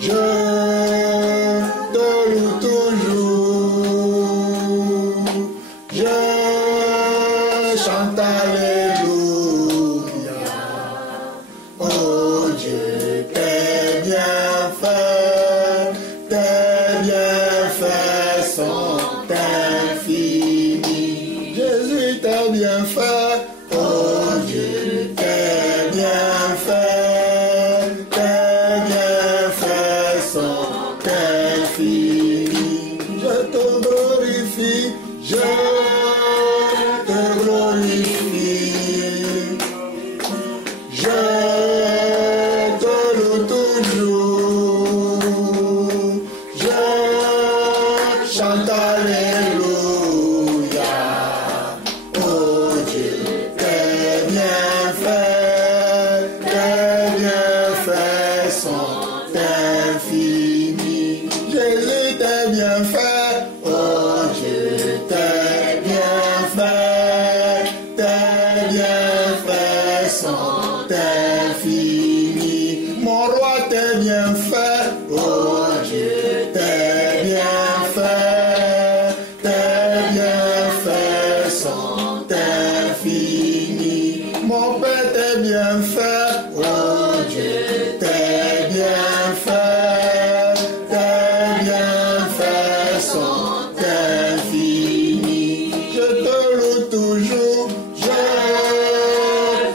Je te loue toujours, je chante Alléluia. Oh Dieu, tes bienfaits sont infinis. Jésus, tes bienfaits, oh Dieu, tes bienfaits sont infinis. Je te glorifie, je te glorifie, je te loue toujours, je chante Alléluia. Oh Dieu, tes bienfaits sont infinis. Jésus, tes bienfaits, oh Dieu, tes bienfaits sont infinis. Mon roi, tes bienfaits, oh Dieu, tes bienfaits sont infinis. Mon Père, tes bienfaits, oh Dieu, tes bienfaits sont infinis. Je te loue toujours, je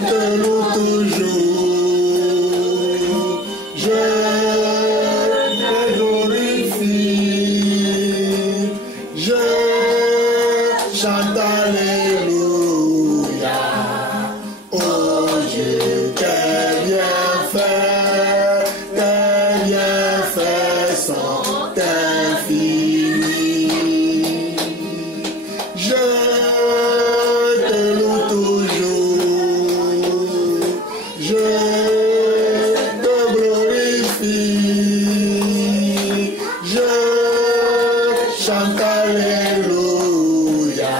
te loue toujours, je te glorifie, je chante Alléluia. Oh Dieu, tes bienfaits sont infinis. Je te loue toujours, je te glorifie, je chante Alléluia.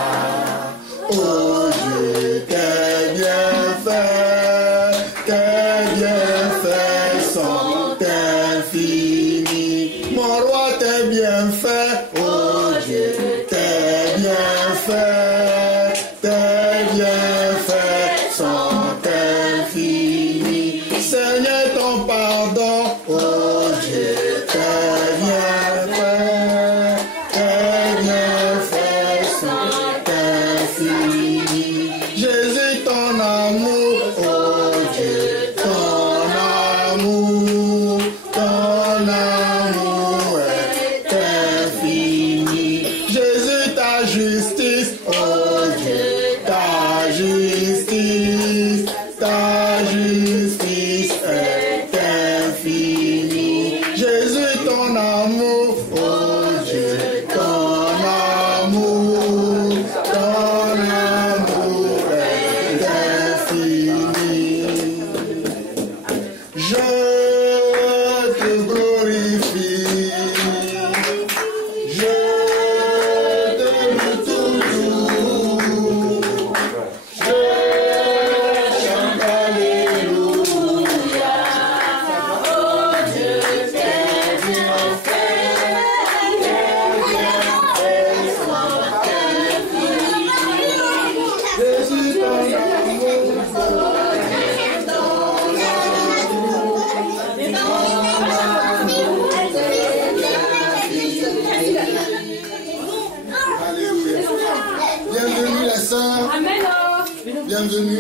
Oh Dieu, tes bienfaits sont infinis. Mon roi, tes bienfaits, oh Dieu, tes bienfaits sont infinis. Seigneur, ton pardon, oh Dieu, tes bienfaits sont infinis. Jésus, ton amour, oh Dieu, ton amour est infini. Jésus, ta justice, oh Dieu, ta justice est infinie. Jésus, ton amour, oh Dieu, ton amour est infini. Je te glorifie, je te loue toujours, je chante Alléluia. Oh Dieu, tes bienfaits sont infinis. Jésus, ton bienvenue la sœur. Amen. Bienvenue.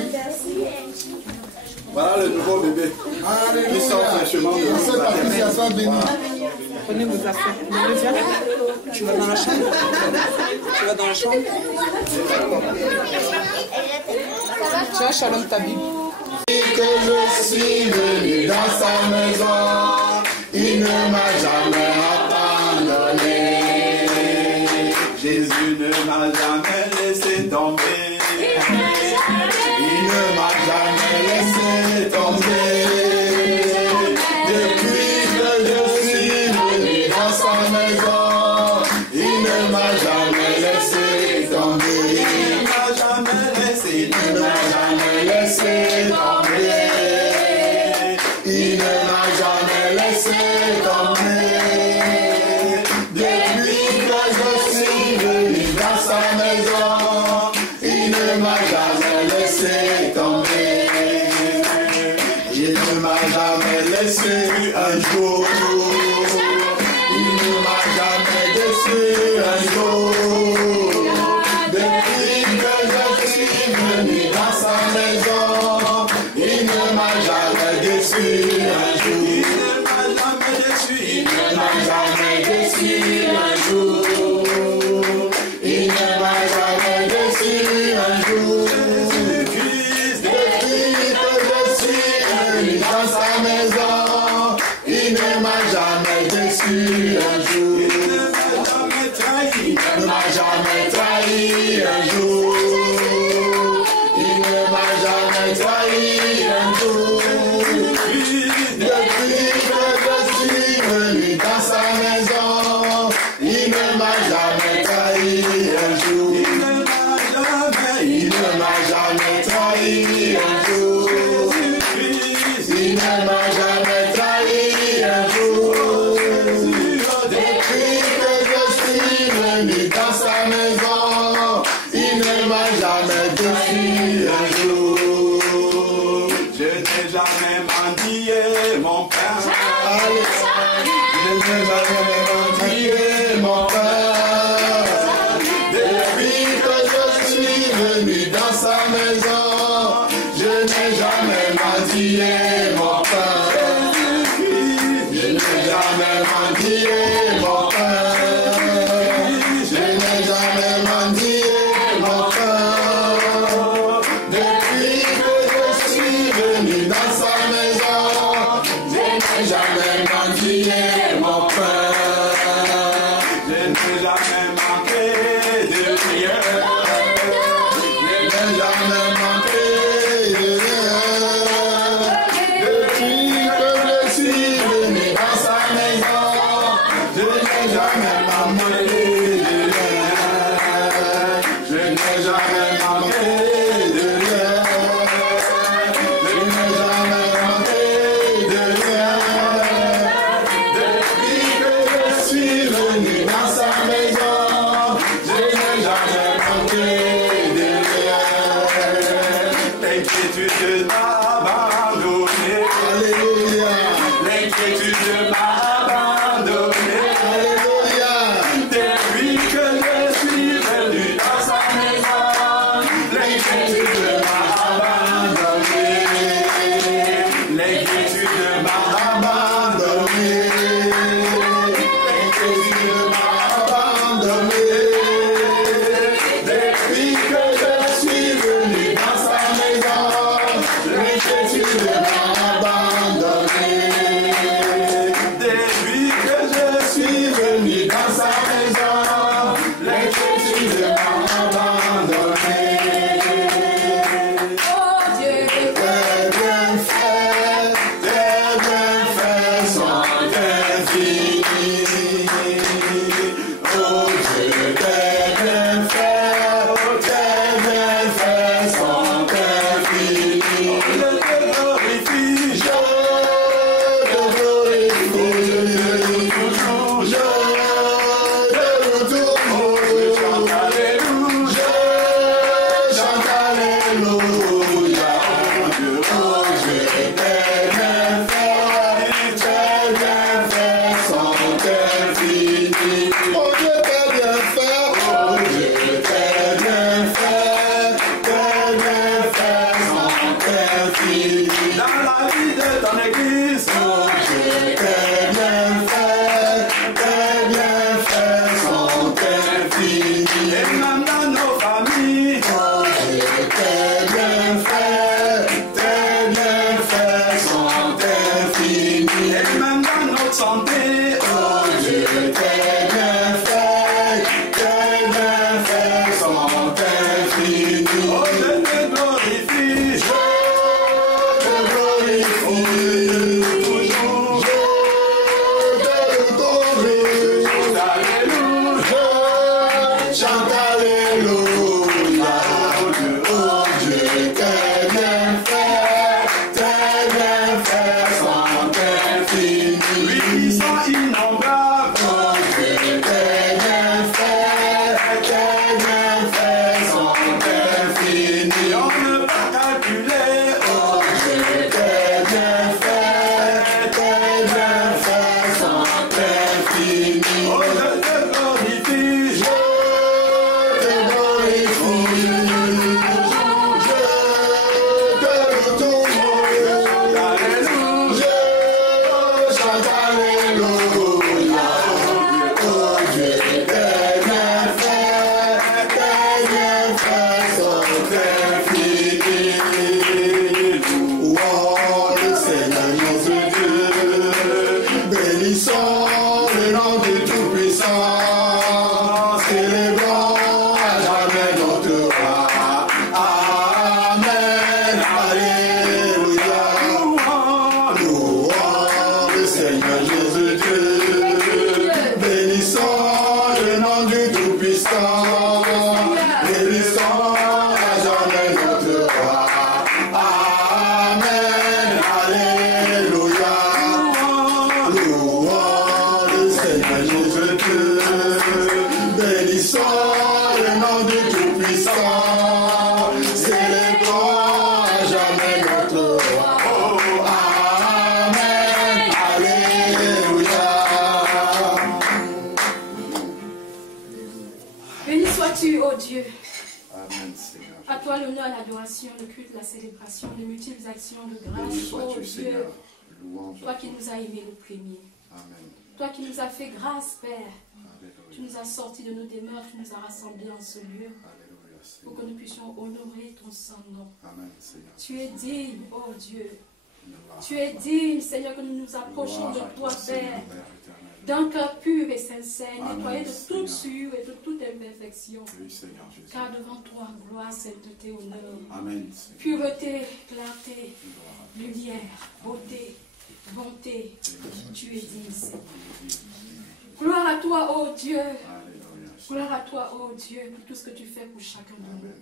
Voilà le nouveau bébé. Qui sort fraîchement de la bénie. Prenez vos affaires. Tu vas dans la chambre. Tu vas dans la chambre. Tiens, Shalom, ta Bible. Que je suis venu dans sa maison, il ne m'a jamais abandonné. Jésus ne m'a jamais laissé tomber. Il ne m'a jamais laissé tomber. Depuis que je suis venu dans sa maison, il ne m'a jamais laissé tomber. Il ne m'a jamais laissé Il ne m'a jamais laissé tomber. Il ne ne m'a jamais laissé un jour. Il ne m'a jamais déçu un jour. Depuis que je suis venu dans sa maison, il ne m'a jamais déçu un jour. Il ne m'a jamais déçu un jour. Il ne m'a jamais déçu un jour. Depuis que je suis venu dans sa maison, il ne m'a jamais déçu un jour. Il ne m'a jamais trahi un jour. Il ne m'a jamais trahi un jour. Depuis que je suis venu dans sa maison, il ne m'a jamais trahi un jour. Il ne m'a jamais trahi un jour. Il ne m'a jamais trahi un jour. Depuis que je suis venu dans sa maison, il ne m'a jamais déçu un jour. Je n'ai jamais mendié mon pain. Je n'ai jamais mendié mon pain. Depuis que je suis venu dans sa maison, je n'ai jamais mendié mon pain. Je n'ai jamais mendié mon pain. Je n'ai jamais mendié mon pain. Depuis que je suis venu dans sa maison, je n'ai jamais mendié mon pain. Je n'ai jamais manqué de rien. Je n'ai jamais manqué de rien. Depuis que je suis venu dans sa maison, je n'ai jamais manqué de rien. Je n'ai jamais manqué de rien. Je n'ai jamais manqué de rien. Depuis que je suis venu dans sa maison, je n'ai jamais manqué de rien. L'inquiétude m'a abandonné. Alléluia. L'inquiétude m'a abandonné. Alléluia. Depuis que je suis venu dans sa maison, l'inquiétude m'a abandonné. L'inquiétude m'a Abandonné. L'inquiétude m'a abandonné. Depuis que je suis venu dans sa maison, l'inquiétude m'a abandonné. Depuis que je suis venu dans sa maison, l'inquiétude m'a abandonné. Tes bienfaits sont infinis. Oh Dieu, tes bienfaits sont infinis. te glorifie, Je te glorifie toujours. Je te loue toujours. alléluia. Je chante alléluia. Oh Dieu, tes bienfaits sont infinis. Oh Dieu, tes bienfaits, oh Dieu, tes bienfaits sont infinis. Dans la vie de ton église, Oh Dieu, tes bienfaits sont infinis. et même dans nos familles, Oh Dieu, tes bienfaits sont infinis. et même dans notre santé, Oh Dieu, tes bienfaits sont infinis. oh je te glorifie, Je te glorifie toujours. Je te loue toujours. alléluia. Je chante alléluia. Oh Dieu, tes bienfaits sont infinis. Oui, ils sont innombrables. Alléluia. Oh Dieu, tes bienfaits sont infinis. Louons le Seigneur notre Dieu. Bénissons le nom du Tout-Puissant. Célébrons à jamais notre roi. Amen. Alléluia. Louons le Seigneur Jésus-Dieu. Bénissons le nom du Tout-Puissant. Bénissons à jamais notre roi. Amen. Alléluia. Louons le Seigneur Jésus-Dieu. Bénissons le nom du Tout-Puissant. Célébrons à jamais notre roi. Amen. Alléluia. Béni sois-tu, ô Dieu. Amen, Seigneur. À toi l'honneur, l'adoration, le culte, la célébration, les multiples actions de Béni grâce, ô sois-tu, Dieu. Seigneur. Louange. Toi qui nous as aimés le premier. Amen. Toi qui nous as fait grâce, Père. Tu Alléluia. nous as sortis de nos demeures, tu nous as rassemblés en ce lieu Alléluia, pour Seigneur. que nous puissions honorer ton saint nom. Amen, Seigneur. Tu es digne, ô Dieu. Gloire. Tu es digne, Seigneur, que nous nous approchions de Gloire à toi, Seigneur, Père, Père éternel. d'un cœur pur et sincère, Amen, nettoyé de Seigneur. toute souillure et de toute imperfection. Oui, Seigneur Jésus. Car devant toi, gloire, sainteté, honneur, Amen, Seigneur. pureté, clarté, Gloire à lumière, beauté, bonté. Béni Tu sois-tu, es digne, Seigneur. Seigneur. Gloire à toi, ô Dieu. Alléluia, Seigneur. Gloire à toi, ô Dieu, pour tout ce que tu fais pour chacun de nous. Amen.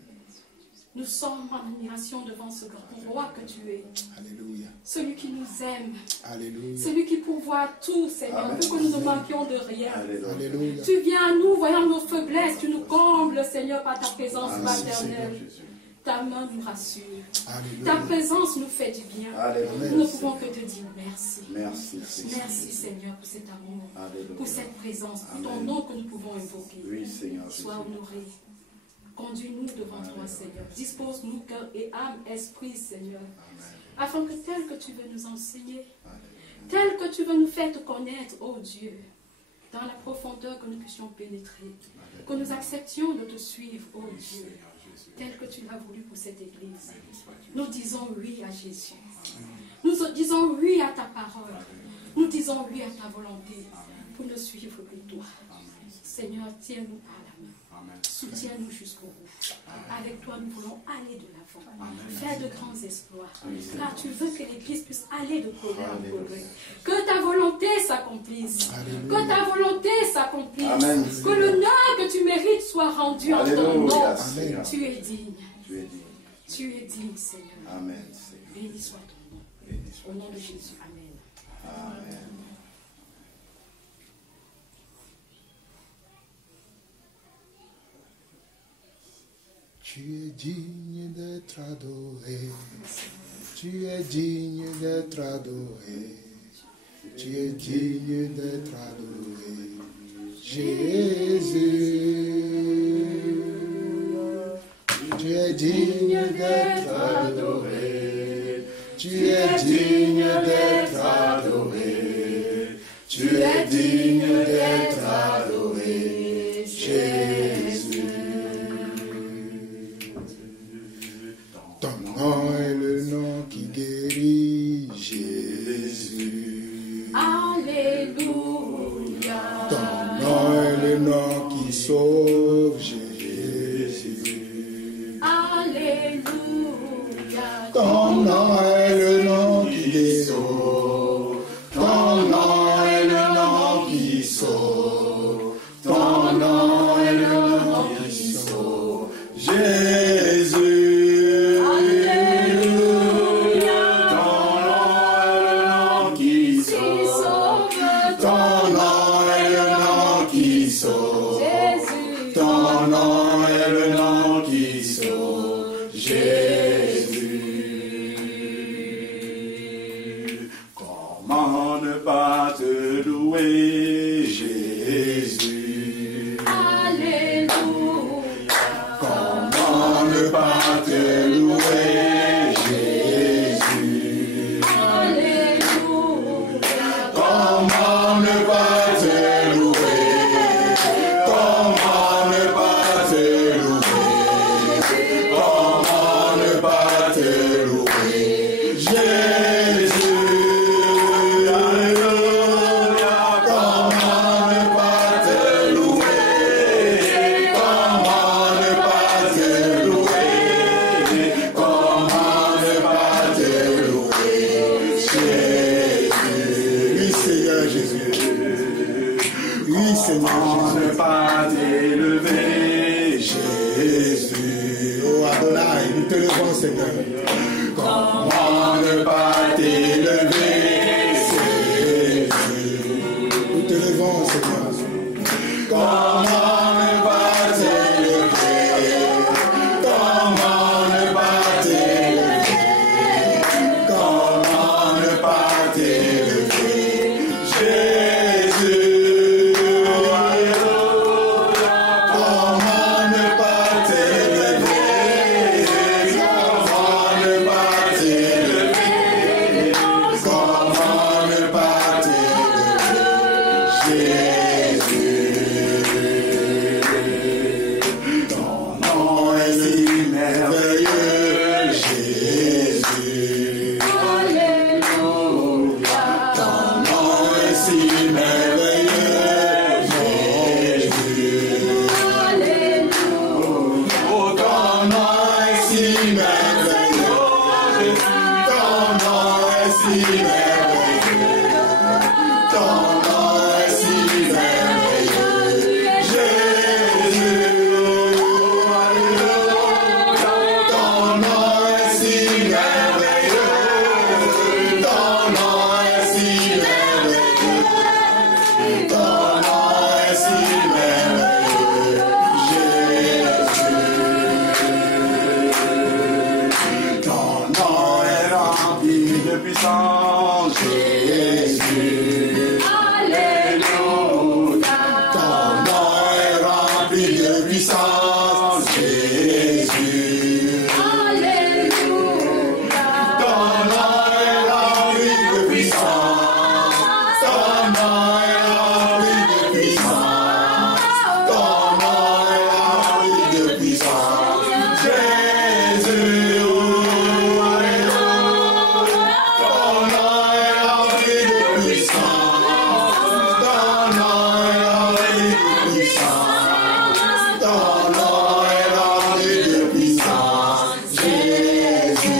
Nous sommes en admiration devant ce grand roi que tu es. Alléluia. Celui qui nous aime. Alléluia. Celui qui pourvoit tout, Seigneur, Amen. pour que nous ne manquions de rien. Alléluia. Alléluia. Tu viens à nous, voyant nos faiblesses, tu nous combles, Seigneur, par ta présence Amen, Seigneur paternelle. Jésus. Ta main nous rassure. Ta Alléluia. présence nous fait du bien. Alléluia. Nous ne pouvons que te dire merci. Merci, Seigneur. Merci, Seigneur, pour cet amour, Alléluia. pour cette présence, pour ton Amen. nom que nous pouvons invoquer. Oui, Seigneur Jésus. Sois honoré. Conduis-nous devant toi, Seigneur. Dispose-nous, cœur et âme, esprit, Seigneur, Amen. afin que tel que tu veux nous enseigner, Alléluia. tel que tu veux nous faire te connaître, ô Dieu, dans la profondeur que nous puissions pénétrer, que nous acceptions de te suivre, ô Dieu, Seigneur Jésus. tel que tu l'as voulu pour cette Église. Béni sois-tu. Nous disons oui à Jésus. Nous disons oui à ta parole. Nous disons oui à ta volonté pour ne suivre que toi. Seigneur, tiens-nous par la main. Amen. Soutiens-nous jusqu'au bout. Avec toi, nous voulons aller de l'avant. Faire de grands exploits. Car tu veux que l'Église puisse aller de progrès en progrès. Que ta volonté s'accomplisse. Que ta volonté s'accomplisse. Amen. Que l'honneur que tu mérites soit rendu en ton nom. Alléluia, Seigneur. Tu es digne. Tu es digne. Tu es digne, Seigneur. Amen, Seigneur. Béni soit ton nom. Béni sois. Au nom de Jésus. Amen. Amen. Tu es digne d'être adoré. Tu es digne d'être adoré. Tu es digne d'être adoré. Jésus. Tu es digne d'être adoré. Tu es digne d'être adoré. Tu es digne d'être adoré. Jésus. Ton nom est le nom qui guérit, Jésus. Alléluia. Ton nom est le nom qui sauve, Jésus. Alléluia. Ton nom est le nom qui sauve. Ton nom est le nom qui sauve. Ton nom est le nom qui sauve, Jésus. Alléluia. Ton nom est le nom qui sauve. Jésus. Ton nom est le nom qui sauve, Jésus. Comment ne pas te louer, Jésus? Alléluia. Comment ne pas te louer, Jésus? Alléluia. Comment Comment ne pas t'élever, Jésus. Oh Adonai, nous te levons, Seigneur. Comment ne pas t'élever, Jésus. Nous te levons, Seigneur. Comment ne pas t'élever, comment ne pas t'élever, comment ne pas t'élever, Jésus. Comment ne pas t'élever, comment ne pas t'élever, comment ne pas t'élever, Jésus. Ton nom est si merveilleux, Jésus. Alléluia. Ton nom est si merveilleux, Jésus. Alléluia. Oh, ton nom est si merveilleux, ton nom est si merveilleux, ton nom est si merveilleux, Jésus. Ton nom est si merveilleux, ton nom est si merveilleux, ton nom est si merveilleux, Jésus. Ton nom est rempli de puissance, Jésus. Alléluia. Ton nom est rempli de puissance, Jésus. Alléluia. Ton nom est rempli de puissance, ton nom est rempli de puissance, ton nom est rempli de puissance, Jésus. Ton nom est rempli de puissance, ton nom est rempli de puissance, ton nom est rempli de puissance, Jésus.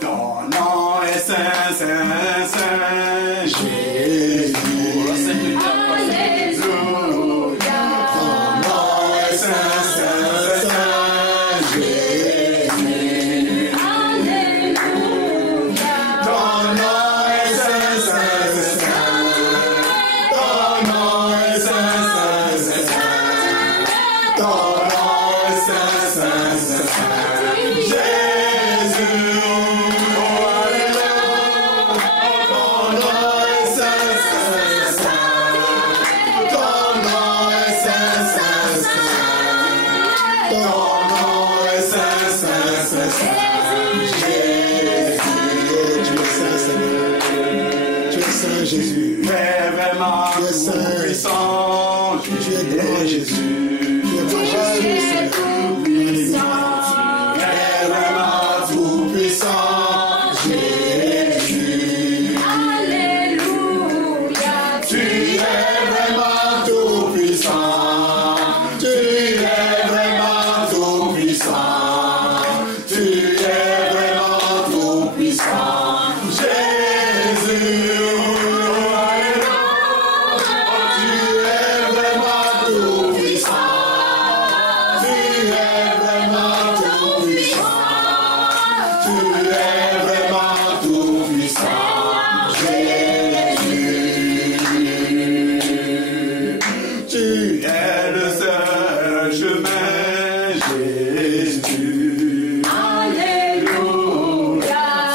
Ton nom est saint, saint, saint, Jésus. Alléluia. Ton nom est saint, saint, saint, Jésus. Alléluia. Ton nom est saint, saint, saint. Ton nom est saint, saint, saint. Ton nom est saint, saint, saint, Jésus. Oh, alléluia. Ton nom est saint, saint, saint. Ton nom est saint, saint, saint. Ton nom est saint, saint, saint, saint, Jésus. Oh, tu es saint, Seigneur. Tu es saint, Jésus. Tu es vraiment tout puissant, tu es grand, Jésus. Tu es majestueux, Seigneur. Tu es vraiment tout puissant, Jésus. Alléluia. Tu es vraiment tout puissant. Tu es vraiment tout puissant. Tu es vraiment tout puissant, Jésus. Tu es vraiment tout puissant. Tu es vraiment tout puissant. Tu es vraiment tout puissant, Jésus. Tu es le seul chemin, Jésus. Alléluia.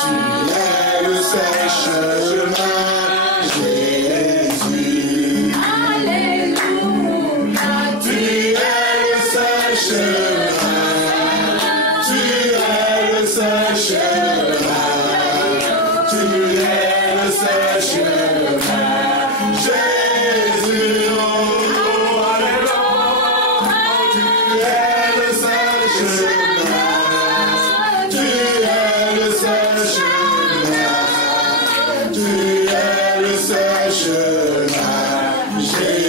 Tu es le seul chemin, Jésus. Alléluia. Tu es le seul chemin. Tu es le seul chemin. Tu es le seul chemin, Jésus. Oh, alléluia. Tu es le seul chemin. Tu es le seul chemin. Tu es le seul chemin, Jésus.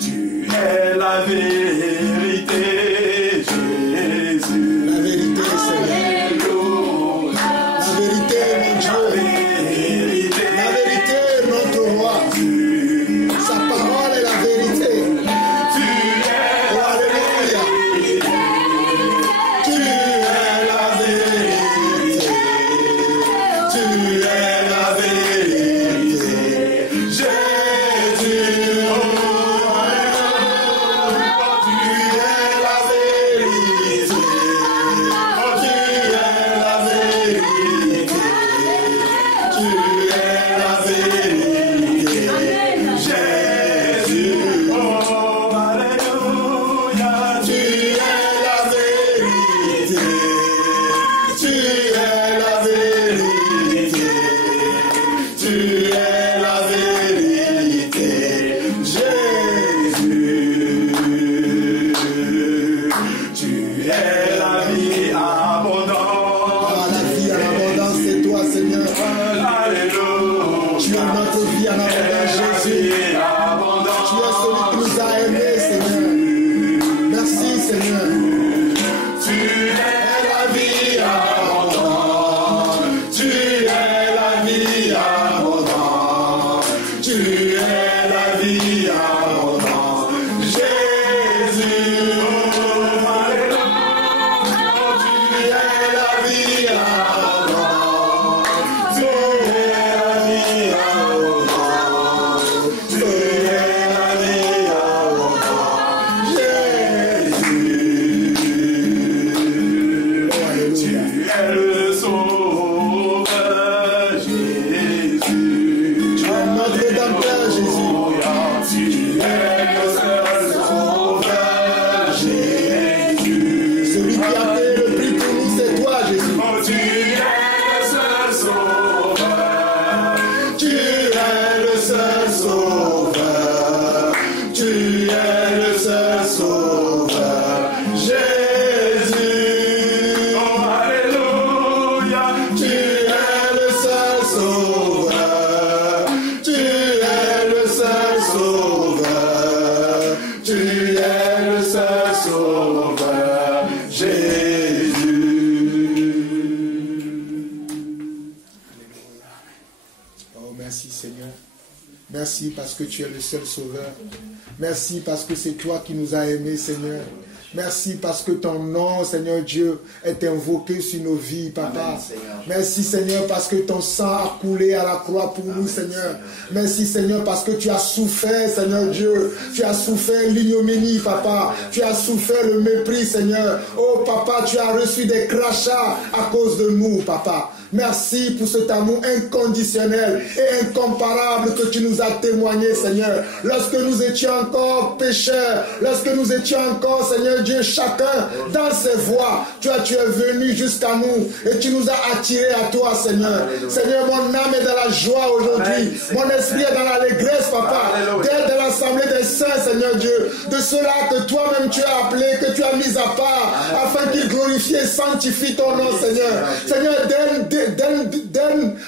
Tu es la vérité, Jésus. La vérité, Seigneur. La vérité, mon Dieu. es le sauveur, Jésus. Tu es notre rédempteur, Jésus. Tu es le seul sauveur, Jésus. Celui qui a payé le prix pour nous, c'est toi, Jésus. Oh, tu es le seul sauveur. Tu es le seul sauveur. Tu es le seul sauveur, Jésus. Oh, alléluia. Tu es le seul sauveur. Tu es le seul sauveur. Tu es le seul sauveur, Jésus. Oh, merci Seigneur. Merci parce que tu es le seul sauveur. Merci parce que c'est toi qui nous as aimés, Seigneur. Merci parce que ton nom, Seigneur Dieu, est invoqué sur nos vies, Papa. Merci, Seigneur, parce que ton sang a coulé à la croix pour nous, Seigneur. Merci, Seigneur, parce que tu as souffert, Seigneur Dieu. Tu as souffert l'ignominie, Papa. Tu as souffert le mépris, Seigneur. Oh, Papa, tu as reçu des crachats à cause de nous, Papa. Merci pour cet amour inconditionnel et incomparable que tu nous as témoigné, Seigneur. Lorsque nous étions encore pécheurs, lorsque nous étions encore, Seigneur Dieu, chacun dans ses voies, tu es venu jusqu'à nous et tu nous as attirés à toi, Seigneur. Seigneur, mon âme est dans la joie aujourd'hui. Mon esprit est dans l'allégresse, Papa, d'être dans l'assemblée des saints, Seigneur Dieu. De cela que toi-même tu as appelé, que tu as mis à part, afin qu'il glorifie et sanctifie ton nom, Seigneur. Seigneur,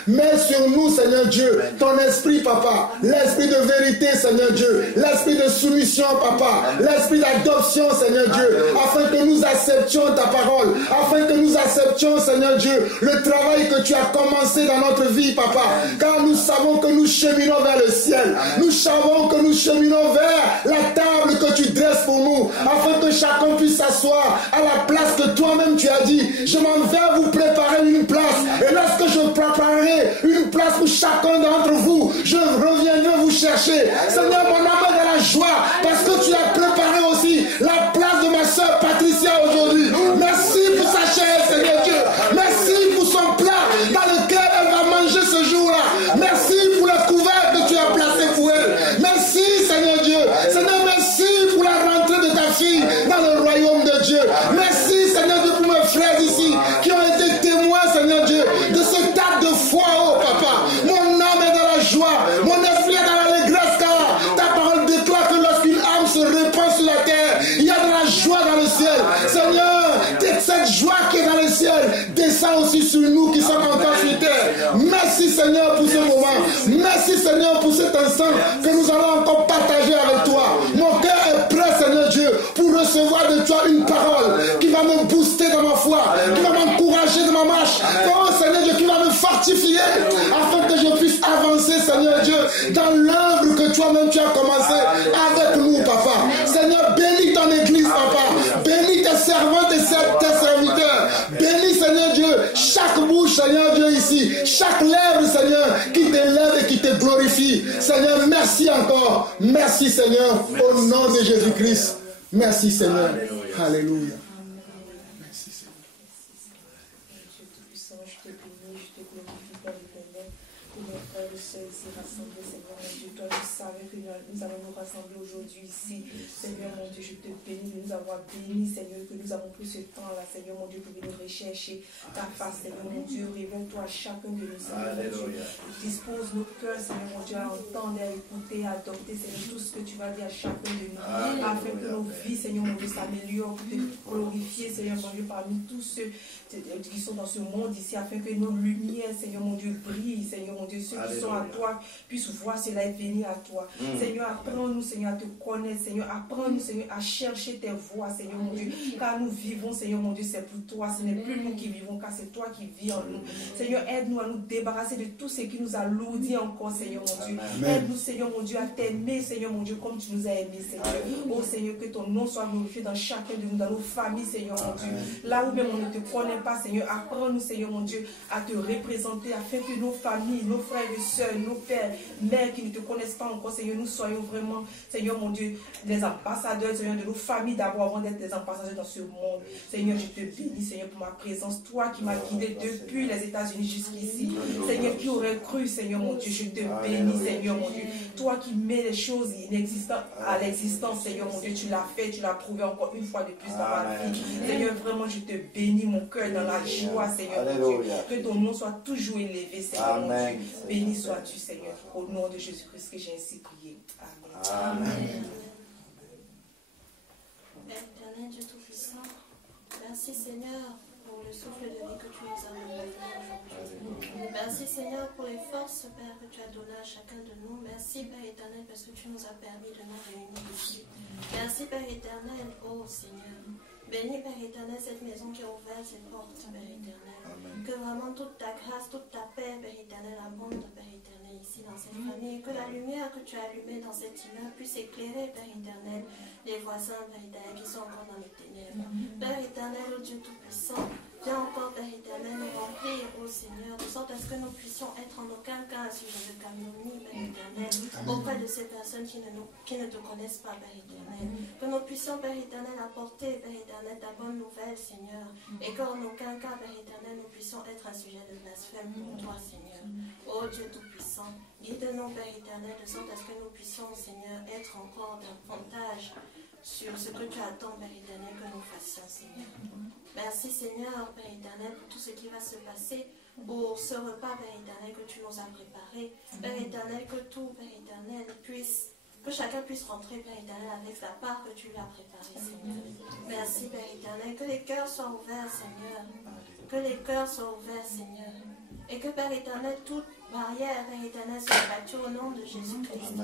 mets sur nous, Seigneur Dieu, ton esprit, Papa, l'esprit de vérité, Seigneur Dieu, l'esprit de soumission, Papa, l'esprit d'adoption, Seigneur Dieu, afin que nous acceptions ta parole, afin que nous acceptions, Seigneur Dieu, le travail que tu as commencé dans notre vie, Papa, car nous savons que nous cheminons vers le ciel, nous savons que nous cheminons vers la table que tu dresses pour nous, afin que chacun puisse s'asseoir à la place que toi-même tu as dit, je m'en vais vous préparer une place. Et lorsque je préparerai une place pour chacun d'entre vous, je reviendrai vous chercher. Seigneur, mon âme est dans la joie parce que tu as préparé aussi la place de ma soeur Patricia aujourd'hui. Merci pour sa chair, Seigneur Dieu. Merci pour son plat dans lequel elle va manger ce jour-là. Merci pour le couvert que tu as placé pour elle. Merci, Seigneur Dieu. Seigneur, merci pour la rentrée de ta fille dans le royaume de Dieu. Merci, Seigneur Dieu, pour mes frères ici qui ont été témoins, Seigneur Dieu, de ce tas de foi, oh Papa. Mon âme est dans la joie, mon esprit est dans l'allégresse, car ta parole déclare que lorsqu'une âme se répand sur la terre, il y a de la joie dans le ciel. Seigneur, cette joie qui est dans le ciel descend aussi sur nous qui sommes encore sur terre. Merci Seigneur pour ce moment. Merci Seigneur pour cet instant que nous allons encore partager avec toi. Mon cœur est prêt, Seigneur Dieu, pour recevoir de toi une parole qui va me booster dans ma foi, qui va m'encourager dans ma marche. Oh Seigneur Dieu, qui va me fortifier afin que je puisse avancer, Seigneur Dieu, dans l'œuvre que toi-même tu as commencé avec nous, Papa. Seigneur, bénis ton église, Papa. Bénis tes servantes et tes serviteurs. Bénis, Seigneur Dieu, chaque bouche, Seigneur Dieu, ici, chaque lèvre, Seigneur, qui t'élève et qui te glorifie. Seigneur, merci encore. Merci, Seigneur, au nom de Jésus-Christ. Merci, Seigneur. Alléluia. Merci, Seigneur. Dieu Tout-Puissant, je te bénis, je te glorifie, Père éternel, pour nos frères et sœurs ici rassemblés, Seigneur mon Dieu. Toi, tu savais que nous allons nous rassembler aujourd'hui ici. Seigneur mon Dieu, je te bénis de nous avoir bénis, Seigneur, que nous avons pris ce temps-là, Seigneur mon Dieu, pour venir rechercher ta face, Seigneur mon Dieu. Révèle-toi à chacun de nous, Seigneur mon Dieu. Dispose nos cœurs, Seigneur mon Dieu, à entendre, à écouter, à adopter, Seigneur, tout ce que tu vas dire à chacun de nous, afin que nos vies, Seigneur mon Dieu, s'améliorent, pour te glorifier, Seigneur mon Dieu, parmi tous ceux qui sont dans ce monde ici, afin que nos lumières, Seigneur mon Dieu, brillent, Seigneur mon Dieu, ceux qui sont à toi puissent voir cela et venir à toi. Seigneur, apprends-nous, Seigneur, à te connaître, Seigneur, apprends-nous, Seigneur, à chercher tes voies, Seigneur mon Dieu, car nous vivons, Seigneur mon Dieu, c'est pour toi, ce n'est plus nous qui vivons, car c'est toi qui vis en nous. Seigneur, aide-nous à nous débarrasser de tout ce qui nous alourdit encore, Seigneur mon Dieu. Aide-nous, Seigneur mon Dieu, à t'aimer, Seigneur mon Dieu, comme tu nous as aimés, Seigneur. Oh Seigneur, que ton nom soit glorifié dans chacun de nous, dans nos familles, Seigneur mon Dieu. Là où même on ne te connaît pas, Seigneur, apprends-nous, Seigneur mon Dieu, à te représenter, afin que nos familles, nos frères et sœurs, nos pères, mères qui ne te connaissent pas encore, Seigneur, nous soyons vraiment, Seigneur mon Dieu, les ambassadeurs, Seigneur, de nos familles d'abord, avant d'être des ambassadeurs dans ce monde. Seigneur, je te bénis, Seigneur, pour ma présence. Toi qui m'as guidé depuis les États-Unis jusqu'ici. Seigneur, qui aurait cru, Seigneur mon Dieu, je te bénis, Seigneur mon Dieu. Toi qui mets les choses inexistantes à l'existence, Seigneur mon Dieu, tu l'as fait, tu l'as prouvé encore une fois de plus dans ma vie. Seigneur, vraiment, je te bénis, mon cœur dans la joie, Seigneur mon Dieu. Que ton nom soit toujours élevé, Seigneur mon Dieu. Béni sois-tu, Seigneur, au nom de Jésus-Christ que j'ai ainsi prié. Amen. Amen. Père éternel, Dieu Tout-Puissant, merci Seigneur pour le souffle de vie que tu nous as donné aujourd'hui. Merci Seigneur pour les forces, Père, que tu as données à chacun de nous. Merci Père éternel parce que tu nous as permis de nous réunir ici. Merci Père éternel, oh Seigneur. Bénis Père éternel cette maison qui a ouvert ses portes, Père éternel. Que vraiment toute ta grâce, toute ta paix, Père éternel, abonde, Père éternel, ici dans cette famille. Que la lumière que tu as allumée dans cet immeuble puisse éclairer, Père éternel, les voisins, Père éternel, qui sont encore dans les ténèbres. Père éternel, ô Dieu Tout-Puissant, viens encore, Père éternel, nous remplir, ô Seigneur, de sorte à ce que nous puissions être en aucun cas un sujet de calomnie, Père éternel, auprès de ces personnes qui ne te connaissent pas, Père éternel. Que nous puissions, Père éternel, apporter, Père éternel, ta bonne nouvelle, Seigneur, et qu'en aucun cas, Père éternel, nous puissions être un sujet de blasphème pour toi, Seigneur. Ô Dieu Tout-Puissant, guide-nous, Père éternel, de sorte à ce que nous puissions, Seigneur, être encore davantage sur ce que tu attends, Père éternel, que nous fassions, Seigneur. Merci, Seigneur, Père éternel, pour tout ce qui va se passer, pour ce repas, Père éternel, que tu nous as préparé. Père éternel, que tout, Père éternel, que chacun puisse rentrer, Père éternel, avec la part que tu lui as préparée, Seigneur. Merci, Père éternel, que les cœurs soient ouverts, Seigneur. Que les cœurs soient ouverts, Seigneur. Et que, Père éternel, toute barrière, Père éternel, soit battue au nom de Jésus-Christ.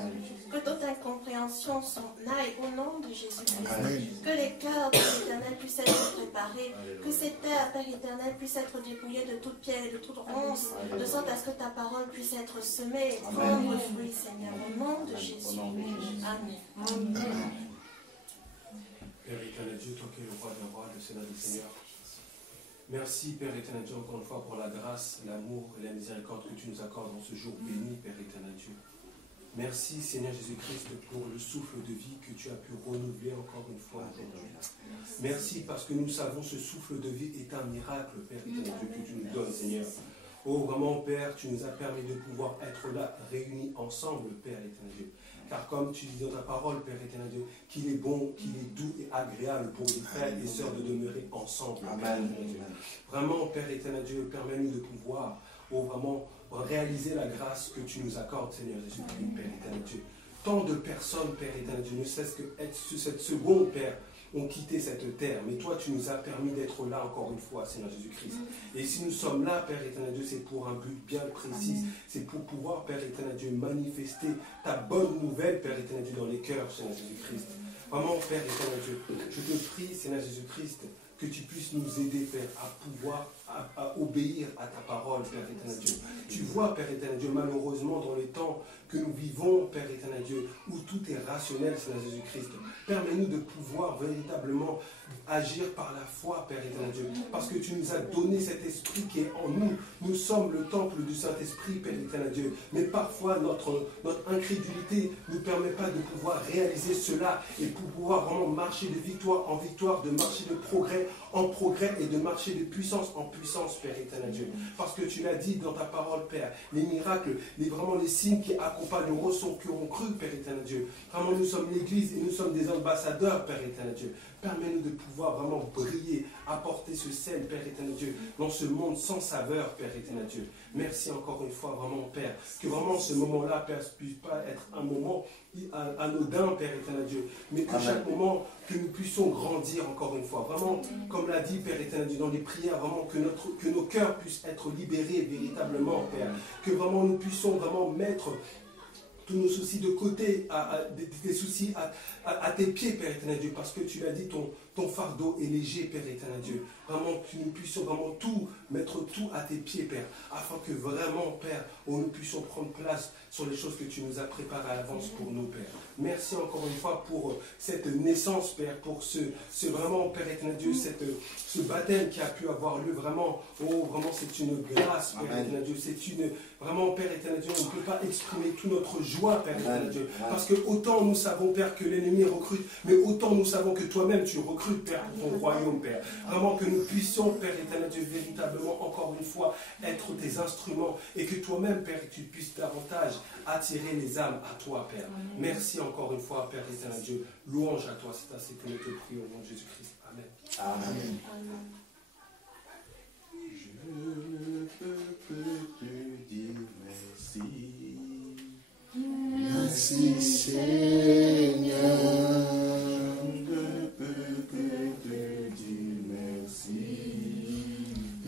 Que toute incompréhension s'en aille au nom de Jésus-Christ. Que les cœurs, Père éternel, puissent être préparés. Que ces terres, Père éternel, puissent être dépouillées de toute pierre et de toute ronce, de sorte à ce que ta parole puisse être semée et prendre fruit, Seigneur, au nom de Jésus. Amen. Père éternel Dieu, toi qui es le roi des rois, le Seigneur des seigneurs. Merci, Père éternel Dieu, encore une fois pour la grâce, l'amour et la miséricorde que tu nous accordes dans ce jour béni, Père éternel Dieu. Merci, Seigneur Jésus-Christ, pour le souffle de vie que tu as pu renouveler encore une fois aujourd'hui. Merci parce que nous savons ce souffle de vie est un miracle, Père éternel Dieu, que tu nous donnes, Seigneur. Oh, vraiment, Père, tu nous as permis de pouvoir être là, réunis ensemble, Père éternel Dieu. Car comme tu dis dans ta parole, Père éternel Dieu, qu'il est bon, qu'il est doux et agréable pour les frères et sœurs de demeurer ensemble. Amen. Vraiment, Père éternel Dieu, permets-nous de pouvoir vraiment réaliser la grâce que tu nous accordes, Seigneur Jésus-Christ, Père éternel Dieu. Tant de personnes, Père éternel Dieu, ne cessent que être sur cette seconde, Père, ont quitté cette terre. Mais toi, tu nous as permis d'être là encore une fois, Seigneur Jésus-Christ. Et si nous sommes là, Père éternel Dieu, c'est pour un but bien précis. C'est pour pouvoir, Père éternel Dieu, manifester ta bonne nouvelle, Père éternel Dieu, dans les cœurs, Seigneur Jésus-Christ. Vraiment, Père éternel Dieu, je te prie, Seigneur Jésus-Christ, que tu puisses nous aider, Père, à pouvoir à obéir à ta parole, Père éternel Dieu. Tu vois, Père éternel Dieu, malheureusement, dans les temps que nous vivons, Père éternel Dieu, où tout est rationnel, Seigneur Jésus-Christ, permets-nous de pouvoir véritablement agir par la foi, Père éternel Dieu, parce que tu nous as donné cet esprit qui est en nous. Nous sommes le temple du Saint-Esprit, Père éternel Dieu, mais parfois notre incrédulité ne nous permet pas de pouvoir réaliser cela et pour pouvoir vraiment marcher de victoire en victoire, de marcher de progrès en progrès et de marcher de puissance en puissance, Père éternel Dieu. Parce que tu l'as dit dans ta parole, Père, les miracles, vraiment les signes qui accompagneront ceux qui auront cru, Père éternel Dieu. Vraiment, nous sommes l'Église et nous sommes des ambassadeurs, Père éternel Dieu. Permets-nous de pouvoir vraiment briller, apporter ce sel, Père éternel Dieu, dans ce monde sans saveur, Père éternel Dieu. Merci encore une fois, vraiment, Père, que vraiment ce moment-là, Père, ne puisse pas être un moment anodin, Père éternel Dieu, mais que chaque moment, que nous puissions grandir encore une fois. Vraiment, comme l'a dit, Père éternel Dieu, dans les prières, vraiment, que nos cœurs puissent être libérés véritablement, Père. Que vraiment nous puissions vraiment mettre tous nos soucis de côté, des soucis à tes pieds, Père éternel Dieu, parce que tu l'as dit, ton fardeau est léger, Père éternel Dieu. Vraiment que nous puissions vraiment mettre tout à tes pieds, Père, afin que vraiment, Père, nous puissions prendre place sur les choses que tu nous as préparées à l'avance pour nous, Père. Merci encore une fois pour cette naissance, Père, pour ce vraiment, Père éternel Dieu, ce baptême qui a pu avoir lieu, vraiment, vraiment c'est une grâce, Père éternel Dieu, vraiment, Père éternel Dieu, on ne peut pas exprimer toute notre joie, Père éternel Dieu, parce que autant nous savons, Père, que l'ennemi recrute, mais autant nous savons que toi-même tu recrutes, Père, pour ton royaume, Père. Vraiment que nous puissions, Père éternel Dieu, véritablement, encore une fois, être tes instruments, et que toi-même, Père, tu puisses davantage attirer les âmes à toi, Père. Merci encore une fois, Père éternel Dieu. Louange à toi, c'est ainsi que nous te prions au nom de Jésus-Christ. Amen. Amen. Je ne peux que te dire merci. Merci Seigneur. Je ne peux que te dire merci.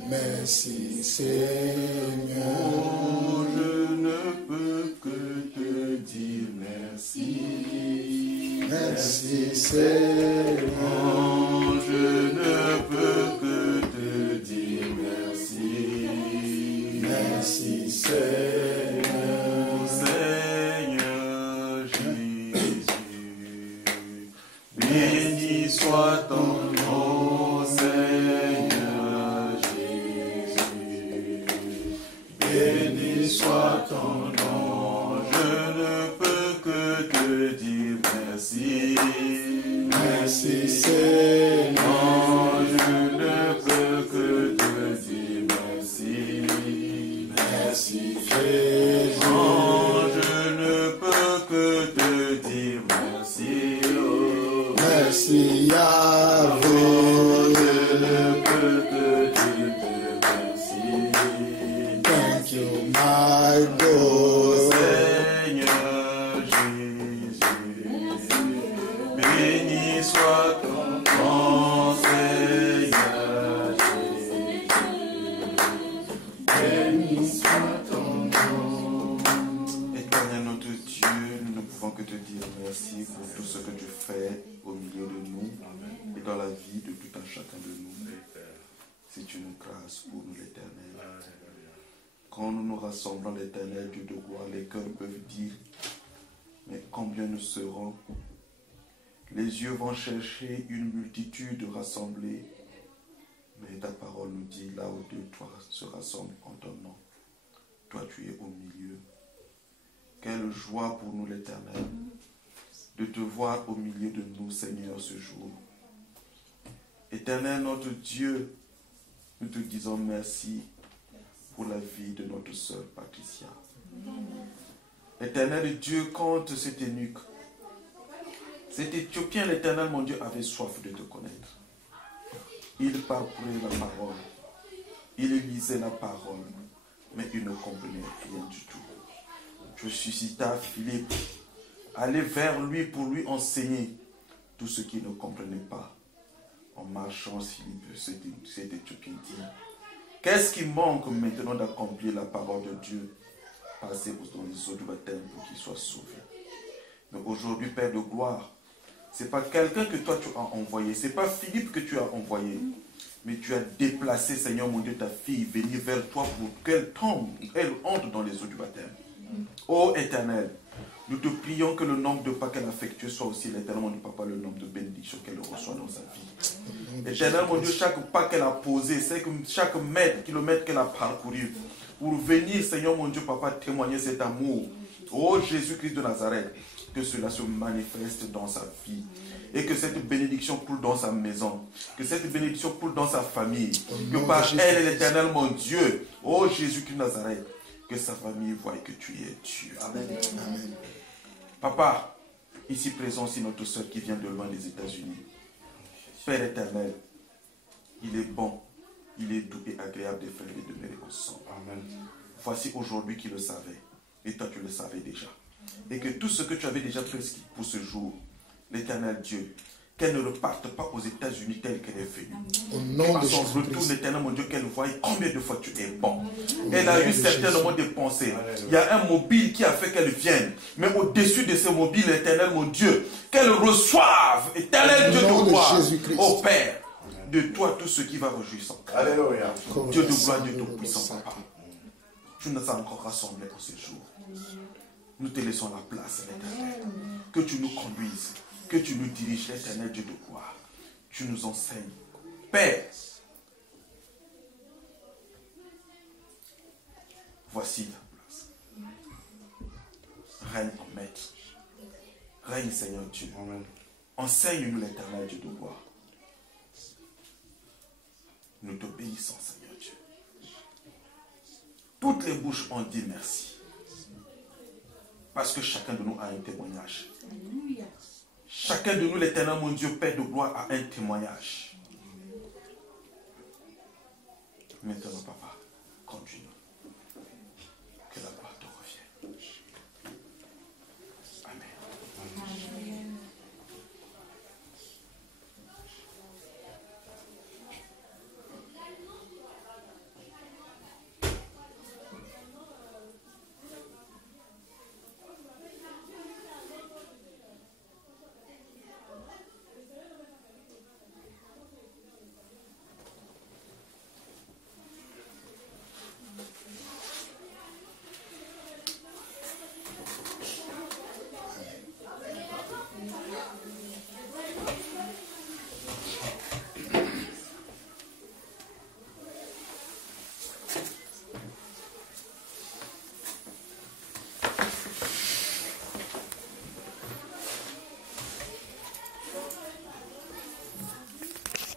Merci Seigneur. Je ne peux que te dire merci. Merci Seigneur. Je ne peux que te dire merci. Merci Seigneur. Seigneur Jésus, béni soit ton nom, Seigneur Jésus. Béni soit ton nom, je ne peux que te dire merci. Merci Seigneur. Je ne peux que te dire merci. Merci Jésus. Je ne peux que te dire merci. Merci Yahweh. Je ne peux que te dire merci. Thank you, my God. Seigneur Jésus, béni soit ton nom, Seigneur Jésus. Béni soit ton nom. Éternel notre Dieu, nous ne pouvons que te dire merci pour tout ce que tu fais au milieu de nous et dans la vie de tout un chacun de nous. C'est une grâce pour nous, l'Éternel. Quand nous nous rassemblons, l'Éternel, Dieu de gloire, les cœurs peuvent dire, mais combien nous serons? Les yeux vont chercher une multitude rassemblée, mais ta parole nous dit, là où deux, trois se rassemblent en ton nom, toi tu es au milieu. Quelle joie pour nous, l'Éternel, de te voir au milieu de nous, Seigneur, ce jour. Éternel, notre Dieu, nous te disons merci pour la vie de notre sœur Patricia. Éternel Dieu, quand cet eunuque, cet Éthiopien, l'Éternel, mon Dieu, avait soif de te connaître. Il parcourait la parole, il lisait la parole, mais il ne comprenait rien du tout. Je suscita Philippe, aller vers lui pour lui enseigner tout ce qu'il ne comprenait pas. En marchant, Philippe, cet Éthiopien dit, qu'est-ce qui manque maintenant d'accomplir la parole de Dieu? Passer dans les eaux du baptême pour qu'il soit sauvé. Mais aujourd'hui, Père de gloire, ce n'est pas quelqu'un que toi tu as envoyé, ce n'est pas Philippe que tu as envoyé, mais tu as déplacé, Seigneur mon Dieu, ta fille, venir vers toi pour qu'elle tombe, elle entre dans les eaux du baptême. Ô Éternel, nous te prions que le nombre de pas qu'elle a effectué soit aussi, l'Éternel, mon Dieu, Papa, le nombre de bénédictions qu'elle reçoit dans sa vie. Éternel, mon Dieu, chaque pas qu'elle a posé, chaque kilomètre qu'elle a parcouru, pour venir, Seigneur, mon Dieu, Papa, témoigner cet amour. Ô Jésus-Christ de Nazareth, que cela se manifeste dans sa vie. Et que cette bénédiction coule dans sa maison. Que cette bénédiction coule dans sa famille. Que par elle, l'Éternel, mon Dieu, ô Jésus-Christ de Nazareth, que sa famille voie que tu es Dieu. Amen. Amen. Papa, ici présent aussi notre soeur qui vient de loin des États-Unis. Père éternel, il est bon, il est doux et agréable des frères et de demeurer ensemble. Amen. Voici aujourd'hui qui le savait. Et toi tu le savais déjà. Et que tout ce que tu avais déjà prescrit pour ce jour, l'Éternel Dieu, qu'elle ne reparte pas aux États-Unis telle qu'elle est venue. Au nom de Son retour, Jésus-Christ. l'éternel, mon Dieu, qu'elle voie combien de fois tu es bon. Elle a eu certainement des pensées. Il y a un mobile qui a fait qu'elle vienne. Mais au-dessus de ce mobile, l'éternel, mon Dieu, qu'elle reçoive, éternel Dieu de gloire, au Père, de toi tout ce qui va réjouir son cœur. Alléluia. Dieu de gloire, Dieu tout-puissant, papa. Tu nous as encore rassemblés pour ce jour. Nous te laissons la place, l'éternel. Que tu nous conduises, que tu nous diriges, l'éternel Dieu de gloire. Tu nous enseignes. Père, voici ta place. Règne en maître. Règne, Seigneur Dieu. Enseigne-nous, l'éternel Dieu de gloire. Nous t'obéissons, Seigneur Dieu. Toutes les bouches ont dit merci. Parce que chacun de nous a un témoignage. Chacun de nous, l'éternel, mon Dieu, Père de gloire, a un témoignage. Maintenant, papa, conduis-nous. Que la gloire te revienne. Amen.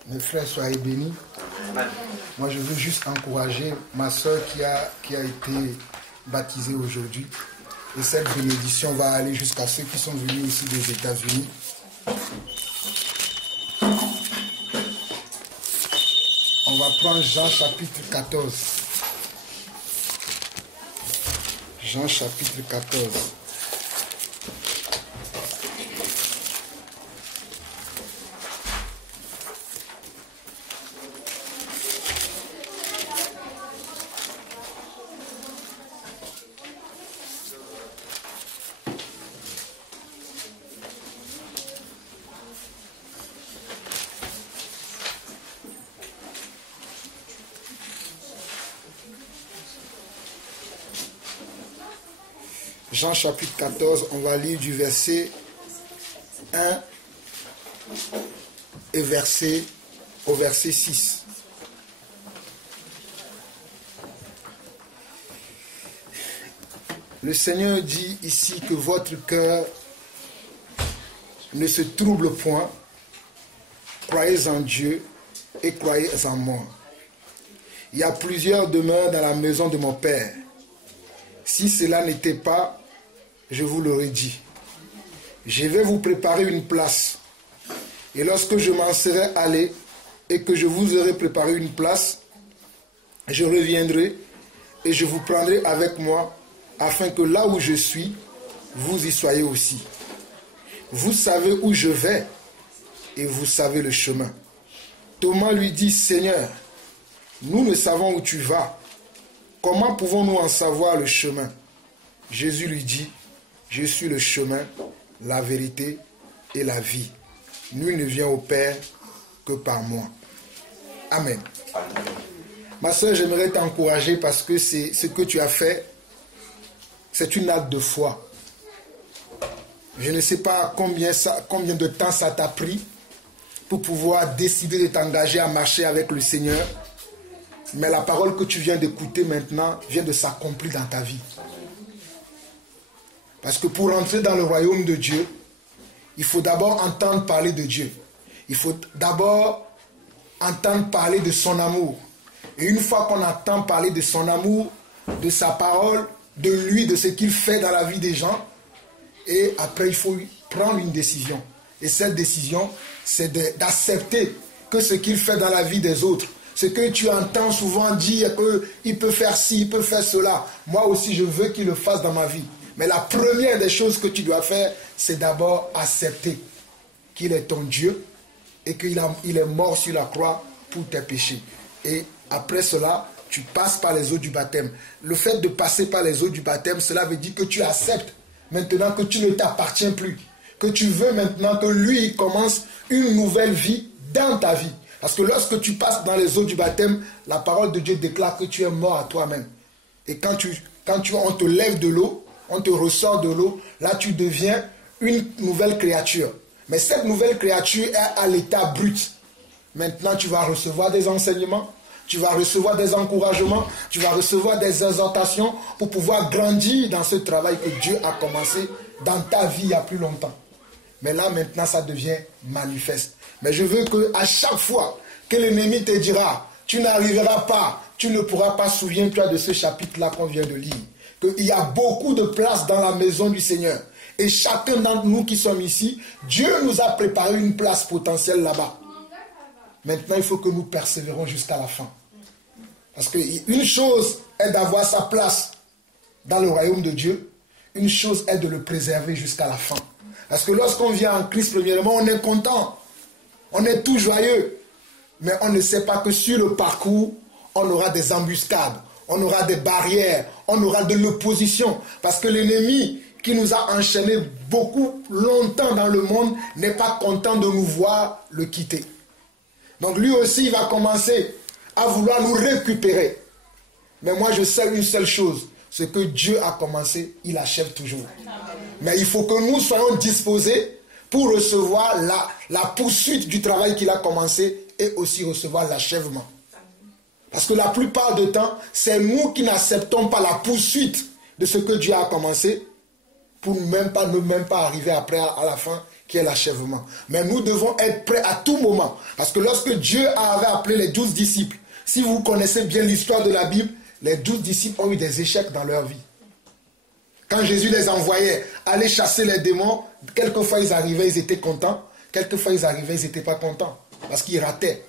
Mes frères, soyez bénis. Moi, je veux juste encourager ma soeur qui a été baptisée aujourd'hui. Et cette bénédiction va aller jusqu'à ceux qui sont venus aussi des États-Unis. On va prendre Jean chapitre 14. Jean chapitre 14. Jean chapitre 14, on va lire du verset 1 et au verset 6. Le Seigneur dit ici que votre cœur ne se trouble point. Croyez en Dieu et croyez en moi. Il y a plusieurs demeures dans la maison de mon Père. Si cela n'était pas, je vous l'aurais dit. Je vais vous préparer une place. Et lorsque je m'en serai allé et que je vous aurai préparé une place, je reviendrai et je vous prendrai avec moi, afin que là où je suis, vous y soyez aussi. Vous savez où je vais et vous savez le chemin. Thomas lui dit, Seigneur, nous ne savons où tu vas. Comment pouvons-nous en savoir le chemin? Jésus lui dit, je suis le chemin, la vérité et la vie. Nul ne vient au Père que par moi. Amen. Ma soeur, j'aimerais t'encourager parce que c'est ce que tu as fait, c'est une acte de foi. Je ne sais pas combien de temps ça t'a pris pour pouvoir décider de t'engager à marcher avec le Seigneur. Mais la parole que tu viens d'écouter maintenant vient de s'accomplir dans ta vie. Parce que pour entrer dans le royaume de Dieu, il faut d'abord entendre parler de Dieu. Il faut d'abord entendre parler de son amour. Et une fois qu'on entend parler de son amour, de sa parole, de lui, de ce qu'il fait dans la vie des gens, et après il faut prendre une décision. Et cette décision, c'est d'accepter que ce qu'il fait dans la vie des autres, ce que tu entends souvent dire qu'il peut faire ci, il peut faire cela, moi aussi je veux qu'il le fasse dans ma vie. Mais la première des choses que tu dois faire, c'est d'abord accepter qu'il est ton Dieu, et qu'il est mort sur la croix pour tes péchés. Et après cela, tu passes par les eaux du baptême. Le fait de passer par les eaux du baptême, cela veut dire que tu acceptes maintenant que tu ne t'appartiens plus. Que tu veux maintenant que lui il commence une nouvelle vie dans ta vie. Parce que lorsque tu passes dans les eaux du baptême, la parole de Dieu déclare que tu es mort à toi-même. Et quand on te lève de l'eau, on te ressort de l'eau, là tu deviens une nouvelle créature. Mais cette nouvelle créature est à l'état brut. Maintenant tu vas recevoir des enseignements, tu vas recevoir des encouragements, tu vas recevoir des exhortations pour pouvoir grandir dans ce travail que Dieu a commencé dans ta vie il y a plus longtemps. Mais là maintenant ça devient manifeste. Mais je veux qu'à chaque fois que l'ennemi te dira, tu n'arriveras pas, tu ne pourras pas, souviens-toi de ce chapitre-là qu'on vient de lire, qu'il y a beaucoup de place dans la maison du Seigneur. Et chacun d'entre nous qui sommes ici, Dieu nous a préparé une place potentielle là-bas. Maintenant, il faut que nous persévérons jusqu'à la fin. Parce qu'une chose est d'avoir sa place dans le royaume de Dieu, une chose est de le préserver jusqu'à la fin. Parce que lorsqu'on vient en Christ, premièrement, on est content. On est tout joyeux. Mais on ne sait pas que sur le parcours, on aura des embuscades, on aura des barrières, on aura de l'opposition. Parce que l'ennemi qui nous a enchaînés beaucoup longtemps dans le monde n'est pas content de nous voir le quitter. Donc lui aussi, il va commencer à vouloir nous récupérer. Mais moi, je sais une seule chose, c'est que Dieu a commencé, il achève toujours. Mais il faut que nous soyons disposés pour recevoir la poursuite du travail qu'il a commencé et aussi recevoir l'achèvement. Parce que la plupart du temps, c'est nous qui n'acceptons pas la poursuite de ce que Dieu a commencé pour ne même pas arriver après à la fin qui est l'achèvement. Mais nous devons être prêts à tout moment. Parce que lorsque Dieu avait appelé les 12 disciples, si vous connaissez bien l'histoire de la Bible, les 12 disciples ont eu des échecs dans leur vie. Quand Jésus les envoyait aller chasser les démons, quelquefois ils arrivaient, ils étaient contents. Quelquefois ils arrivaient, ils n'étaient pas contents. Parce qu'ils rataient.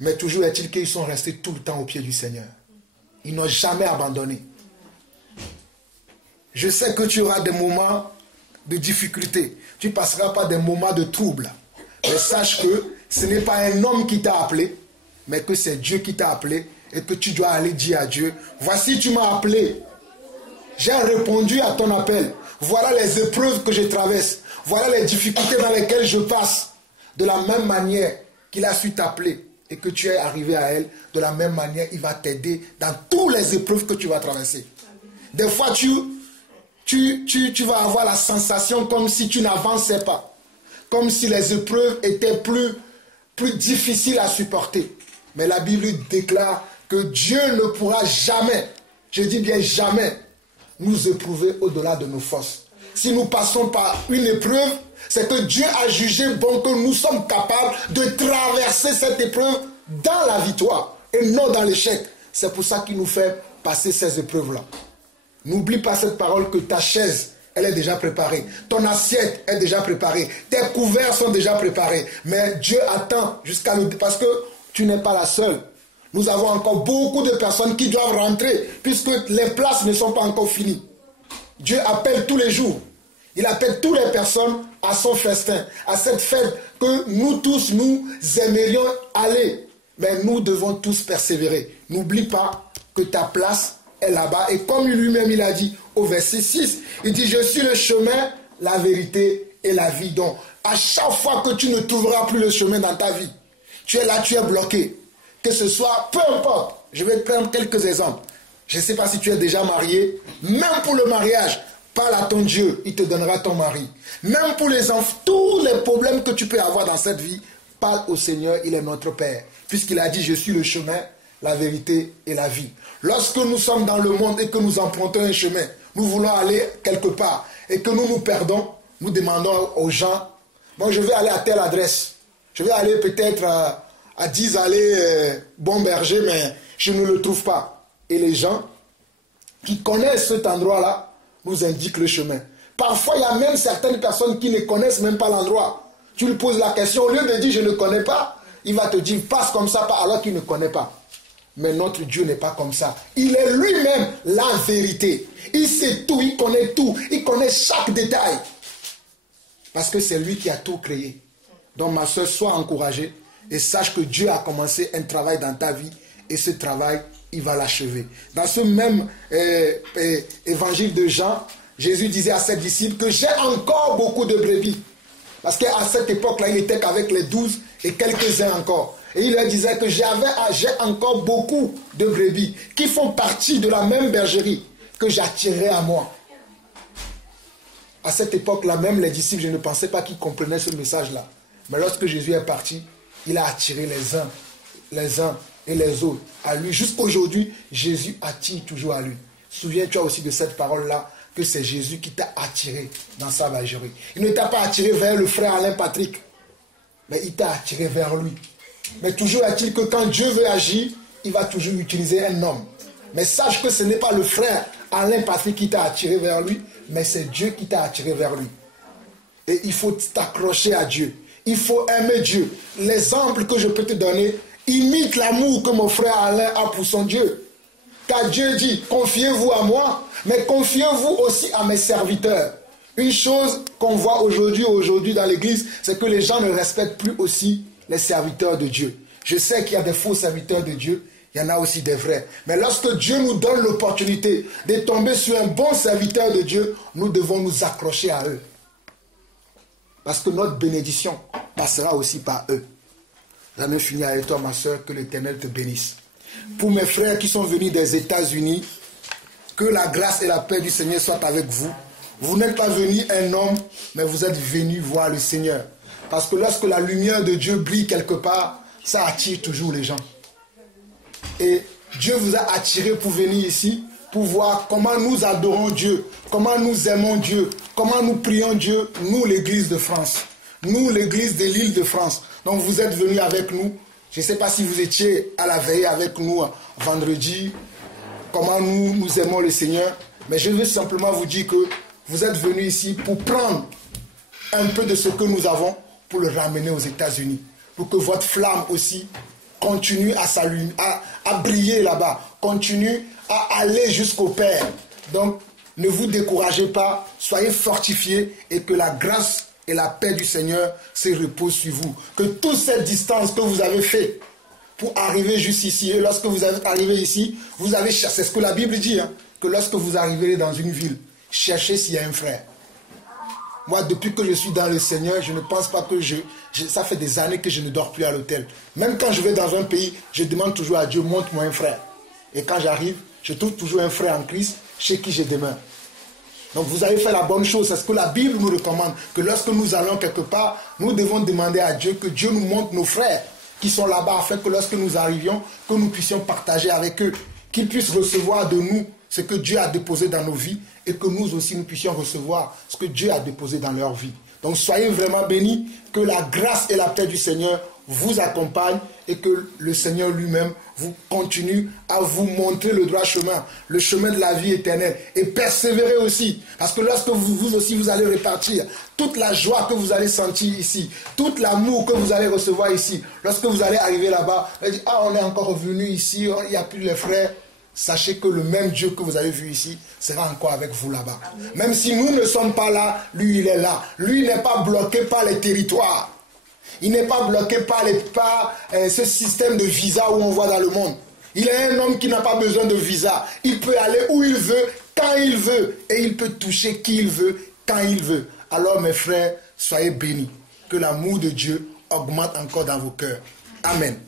Mais toujours est-il qu'ils sont restés tout le temps au pied du Seigneur. Ils n'ont jamais abandonné. Je sais que tu auras des moments de difficulté. Tu passeras par des moments de trouble. Mais sache que ce n'est pas un homme qui t'a appelé, mais que c'est Dieu qui t'a appelé et que tu dois aller dire à Dieu, voici tu m'as appelé. J'ai répondu à ton appel. Voilà les épreuves que je traverse. Voilà les difficultés dans lesquelles je passe. De la même manière qu'il a su t'appeler et que tu es arrivé à elle, de la même manière, il va t'aider dans toutes les épreuves que tu vas traverser. Des fois, tu vas avoir la sensation comme si tu n'avançais pas. Comme si les épreuves étaient plus difficiles à supporter. Mais la Bible déclare que Dieu ne pourra jamais, je dis bien jamais, nous éprouver au-delà de nos forces. Si nous passons par une épreuve, c'est que Dieu a jugé bon que nous sommes capables de traverser cette épreuve dans la victoire et non dans l'échec. C'est pour ça qu'il nous fait passer ces épreuves-là. N'oublie pas cette parole que ta chaise, elle est déjà préparée. Ton assiette est déjà préparée. Tes couverts sont déjà préparés. Mais Dieu attend jusqu'à le... Parce que tu n'es pas la seule. Nous avons encore beaucoup de personnes qui doivent rentrer puisque les places ne sont pas encore finies. Dieu appelle tous les jours. Il appelle toutes les personnes à son festin, à cette fête que nous tous, nous aimerions aller. Mais nous devons tous persévérer. N'oublie pas que ta place est là-bas. Et comme lui-même il a dit au verset 6, il dit, je suis le chemin, la vérité et la vie. Donc, à chaque fois que tu ne trouveras plus le chemin dans ta vie, tu es là, tu es bloqué. Que ce soit, peu importe. Je vais te prendre quelques exemples. Je ne sais pas si tu es déjà marié. Même pour le mariage, parle à ton Dieu, il te donnera ton mari. Même pour les enfants, tous les problèmes que tu peux avoir dans cette vie, parle au Seigneur, il est notre Père. Puisqu'il a dit, je suis le chemin, la vérité et la vie. Lorsque nous sommes dans le monde et que nous empruntons un chemin, nous voulons aller quelque part et que nous nous perdons, nous demandons aux gens, bon, je vais aller à telle adresse. Je vais aller peut-être à 10 allées Bon Berger, mais je ne le trouve pas. Et les gens qui connaissent cet endroit-là nous indiquent le chemin. Parfois, il y a même certaines personnes qui ne connaissent même pas l'endroit. Tu lui poses la question, au lieu de dire je ne connais pas, il va te dire passe comme ça alors qu'il ne connaît pas. Mais notre Dieu n'est pas comme ça. Il est lui-même la vérité. Il sait tout, il connaît chaque détail. Parce que c'est lui qui a tout créé. Donc ma soeur, sois encouragée et sache que Dieu a commencé un travail dans ta vie et ce travail, il va l'achever. Dans ce même évangile de Jean, Jésus disait à ses disciples que j'ai encore beaucoup de brebis. Parce qu'à cette époque-là, il n'était qu'avec les 12 et quelques-uns encore. Et il leur disait que j'ai encore beaucoup de brebis qui font partie de la même bergerie que j'attirerai à moi. À cette époque-là, même les disciples, je ne pensais pas qu'ils comprenaient ce message-là. Mais lorsque Jésus est parti, il a attiré les uns et les autres à lui. Jusqu'aujourd'hui, Jésus attire toujours à lui. Souviens-toi aussi de cette parole-là, que c'est Jésus qui t'a attiré dans sa bergerie. Il ne t'a pas attiré vers le frère Alain Patrick, mais il t'a attiré vers lui. Mais toujours est-il que quand Dieu veut agir, il va toujours utiliser un homme. Mais sache que ce n'est pas le frère Alain Patrick qui t'a attiré vers lui, mais c'est Dieu qui t'a attiré vers lui. Et il faut t'accrocher à Dieu. Il faut aimer Dieu. L'exemple que je peux te donner imite l'amour que mon frère Alain a pour son Dieu. Car Dieu dit, confiez-vous à moi, mais confiez-vous aussi à mes serviteurs. Une chose qu'on voit aujourd'hui dans l'église, c'est que les gens ne respectent plus aussi les serviteurs de Dieu. Je sais qu'il y a des faux serviteurs de Dieu, il y en a aussi des vrais. Mais lorsque Dieu nous donne l'opportunité de tomber sur un bon serviteur de Dieu, nous devons nous accrocher à eux. Parce que notre bénédiction passera aussi par eux. J'en ai fini avec toi, ma soeur, que l'Éternel te bénisse. Pour mes frères qui sont venus des États-Unis, que la grâce et la paix du Seigneur soient avec vous. Vous n'êtes pas venu un homme, mais vous êtes venu voir le Seigneur. Parce que lorsque la lumière de Dieu brille quelque part, ça attire toujours les gens. Et Dieu vous a attiré pour venir ici, pour voir comment nous adorons Dieu, comment nous aimons Dieu, comment nous prions Dieu, nous l'église de France, nous l'église de l'île de France. Donc vous êtes venus avec nous. Je ne sais pas si vous étiez à la veille avec nous vendredi, comment nous aimons le Seigneur, mais je veux simplement vous dire que vous êtes venus ici pour prendre un peu de ce que nous avons pour le ramener aux États-Unis, pour que votre flamme aussi continue à s'allumer, à briller là-bas, continue à aller jusqu'au Père. Donc, ne vous découragez pas, soyez fortifiés et que la grâce et la paix du Seigneur se reposent sur vous. Que toute cette distance que vous avez fait pour arriver jusqu'ici, et lorsque vous êtes arrivé ici, vous avez cherché, c'est ce que la Bible dit, que lorsque vous arriverez dans une ville, cherchez s'il y a un frère. Moi, depuis que je suis dans le Seigneur, je ne pense pas que ça fait des années que je ne dors plus à l'hôtel. Même quand je vais dans un pays, je demande toujours à Dieu, montre-moi un frère. Et quand j'arrive, je trouve toujours un frère en Christ chez qui je demeure. Donc vous avez fait la bonne chose, c'est ce que la Bible nous recommande, que lorsque nous allons quelque part, nous devons demander à Dieu que Dieu nous montre nos frères qui sont là-bas, afin que lorsque nous arrivions, que nous puissions partager avec eux, qu'ils puissent recevoir de nous ce que Dieu a déposé dans nos vies et que nous aussi nous puissions recevoir ce que Dieu a déposé dans leur vie. Donc soyez vraiment bénis, que la grâce et la paix du Seigneur vous accompagnent et que le Seigneur lui-même vous continue à vous montrer le droit chemin, le chemin de la vie éternelle, et persévérez aussi, parce que lorsque vous aussi vous allez répartir toute la joie que vous allez sentir ici, tout l'amour que vous allez recevoir ici, lorsque vous allez arriver là-bas, vous allez dire, ah, on est encore revenu ici, il n'y a plus les frères. Sachez que le même Dieu que vous avez vu ici sera encore avec vous là-bas. Même si nous ne sommes pas là, lui il est là. Lui n'est pas bloqué par les territoires. Il n'est pas bloqué par ce système de visa où on voit dans le monde. Il est un homme qui n'a pas besoin de visa. Il peut aller où il veut, quand il veut. Et il peut toucher qui il veut, quand il veut. Alors mes frères, soyez bénis. Que l'amour de Dieu augmente encore dans vos cœurs. Amen.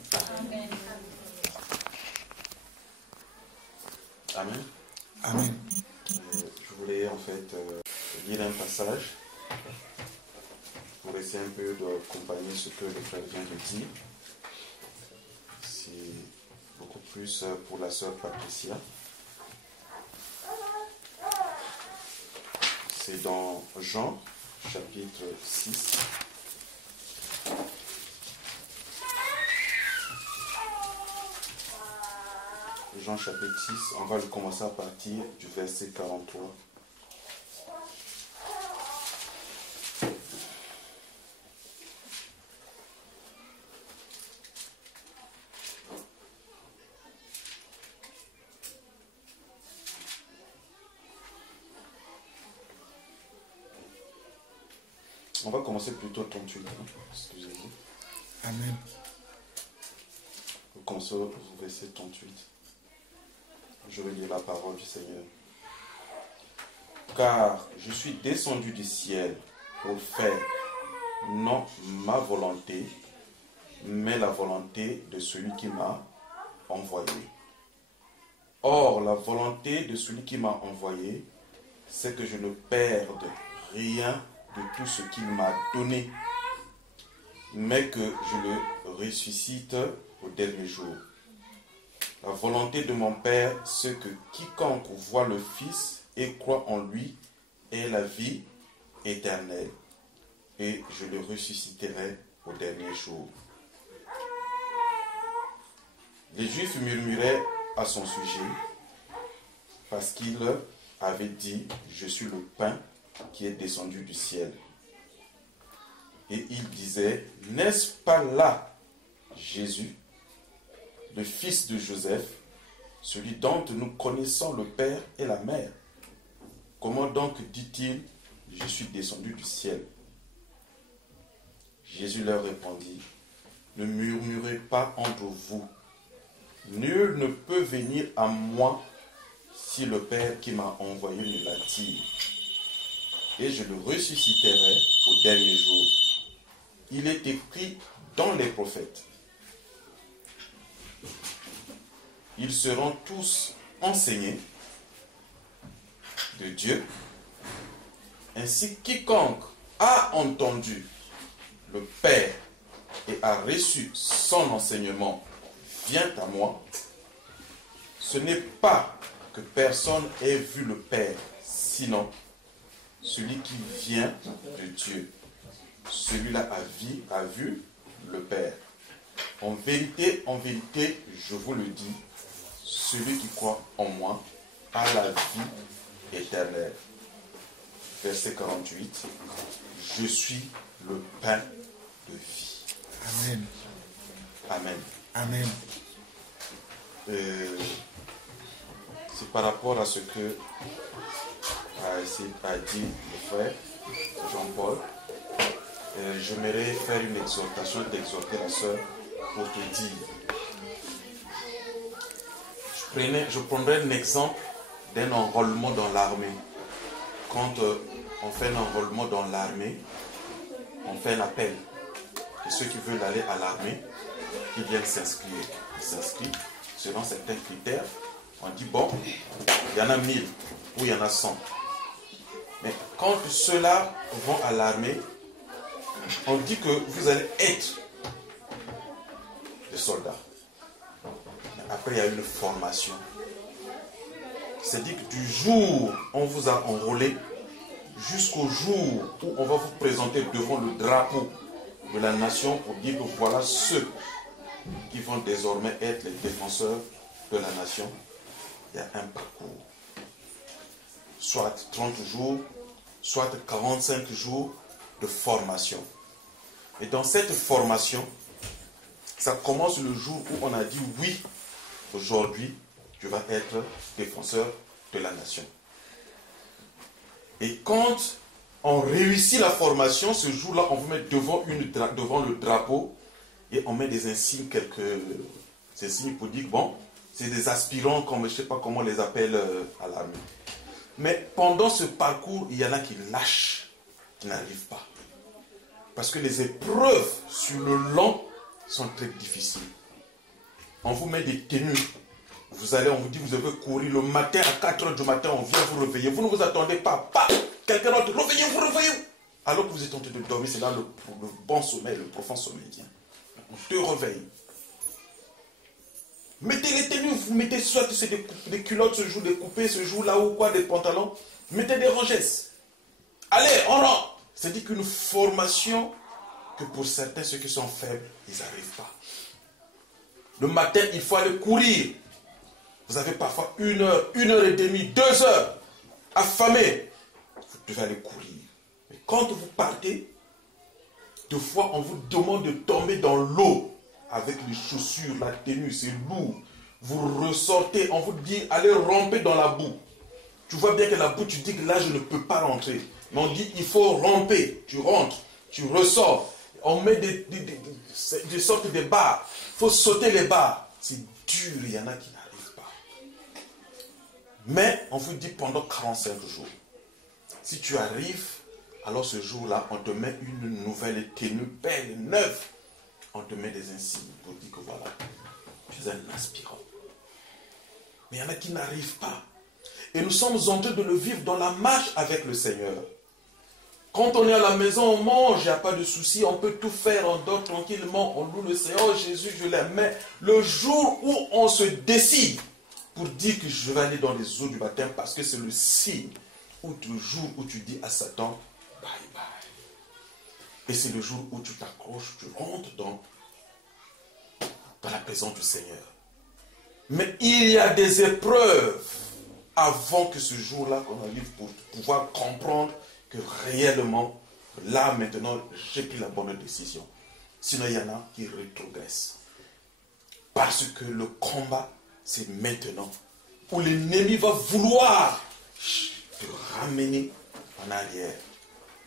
Amen. Amen. Je voulais en fait lire un passage pour essayer un peu d'accompagner ce que le frère vient de dire. C'est beaucoup plus pour la sœur Patricia. C'est dans Jean, chapitre 6. Jean chapitre 6, on va le commencer à partir du verset 43. On va commencer plutôt 38. Excusez-moi. Amen. On commence au verset 38. Je vais lire la parole du Seigneur. Car je suis descendu du ciel pour faire non ma volonté, mais la volonté de celui qui m'a envoyé. Or, la volonté de celui qui m'a envoyé, c'est que je ne perde rien de tout ce qu'il m'a donné, mais que je le ressuscite au dernier jour. La volonté de mon Père, c'est que quiconque voit le Fils et croit en lui ait la vie éternelle, et je le ressusciterai au dernier jour. Les Juifs murmuraient à son sujet, parce qu'il avait dit, je suis le pain qui est descendu du ciel. Et il disait, n'est-ce pas là Jésus, le fils de Joseph, celui dont nous connaissons le père et la mère? Comment donc dit-il, je suis descendu du ciel? Jésus leur répondit, ne murmurez pas entre vous. Nul ne peut venir à moi si le Père qui m'a envoyé ne l'attire. Et je le ressusciterai au dernier jour. Il est écrit dans les prophètes. Ils seront tous enseignés de Dieu. Ainsi, quiconque a entendu le Père et a reçu son enseignement vient à moi. Ce n'est pas que personne ait vu le Père, sinon celui qui vient de Dieu. Celui-là a vu le Père. En vérité, je vous le dis, celui qui croit en moi a la vie éternelle. Verset 48. Je suis le pain de vie. Amen. Amen. Amen. C'est par rapport à ce que a dit le frère Jean-Paul. J'aimerais faire une exhortation, d'exhorter la sœur pour te dire. Je prendrai un exemple d'un enrôlement dans l'armée. Quand on fait un enrôlement dans l'armée, on fait un appel. Et ceux qui veulent aller à l'armée, ils viennent s'inscrire. Ils s'inscrivent selon certains critères. On dit, bon, il y en a 1000 ou il y en a 100. Mais quand ceux-là vont à l'armée, on dit que vous allez être des soldats. Mais après, il y a une formation. C'est-à-dire que du jour où on vous a enrôlé, jusqu'au jour où on va vous présenter devant le drapeau de la nation pour dire que voilà ceux qui vont désormais être les défenseurs de la nation, il y a un parcours. Soit 30 jours, soit 45 jours de formation. Et dans cette formation, ça commence le jour où on a dit oui, aujourd'hui, tu vas être défenseur de la nation. Et quand on réussit la formation, ce jour-là, on vous met devant le drapeau et on met des insignes, quelques insignes pour dire, bon, c'est des aspirants, comme je ne sais pas comment on les appelle à l'armée. Mais pendant ce parcours, il y en a qui lâchent, qui n'arrivent pas. Parce que les épreuves sur le long sont très difficiles. On vous met des tenues. On vous dit, vous devez courir le matin à 4 h du matin, on vient vous réveiller. Vous ne vous attendez pas. Quelqu'un d'autre, réveillez-vous, réveillez-vous. Alors que vous êtes en train de dormir, c'est là le bon sommeil, le profond sommeil vient. On te réveille. Mettez les tenues, vous mettez soit des culottes ce jour, des coupées ce jour-là ou quoi, des pantalons. Mettez des rangesses. Allez, on rentre. C'est-à-dire qu'une formation que pour certains, ceux qui sont faibles, ils n'arrivent pas. Le matin, il faut aller courir. Vous avez parfois 1 heure, 1 heure et demie, 2 heures, affamé. Vous devez aller courir. Mais quand vous partez, deux fois, on vous demande de tomber dans l'eau avec les chaussures, la tenue, c'est lourd. Vous ressortez, on vous dit, allez ramper dans la boue. Tu vois bien que la boue, tu dis que là, je ne peux pas rentrer. Mais on dit, il faut ramper. Tu rentres. Tu ressors. On met des sortes de barres. Il faut sauter les barres. C'est dur, il y en a qui n'arrivent pas. Mais on vous dit pendant 45 jours. Si tu arrives, alors ce jour-là, on te met une nouvelle tenue belle, neuve. On te met des insignes pour dire que voilà, tu es un aspirant. Mais il y en a qui n'arrivent pas. Et nous sommes en train de le vivre dans la marche avec le Seigneur. Quand on est à la maison, on mange, il n'y a pas de souci, on peut tout faire, on dort tranquillement, on loue le Seigneur, Jésus, je l'aime. Mais le jour où on se décide pour dire que je vais aller dans les eaux du baptême, parce que c'est le signe, ou le jour où tu dis à Satan, bye bye. Et c'est le jour où tu t'accroches, tu rentres dans la présence du Seigneur. Mais il y a des épreuves avant que ce jour-là qu'on arrive pour pouvoir comprendre que réellement, là maintenant, j'ai pris la bonne décision. Sinon, il y en a qui rétrogressent. Parce que le combat, c'est maintenant. Où l'ennemi va vouloir te ramener en arrière.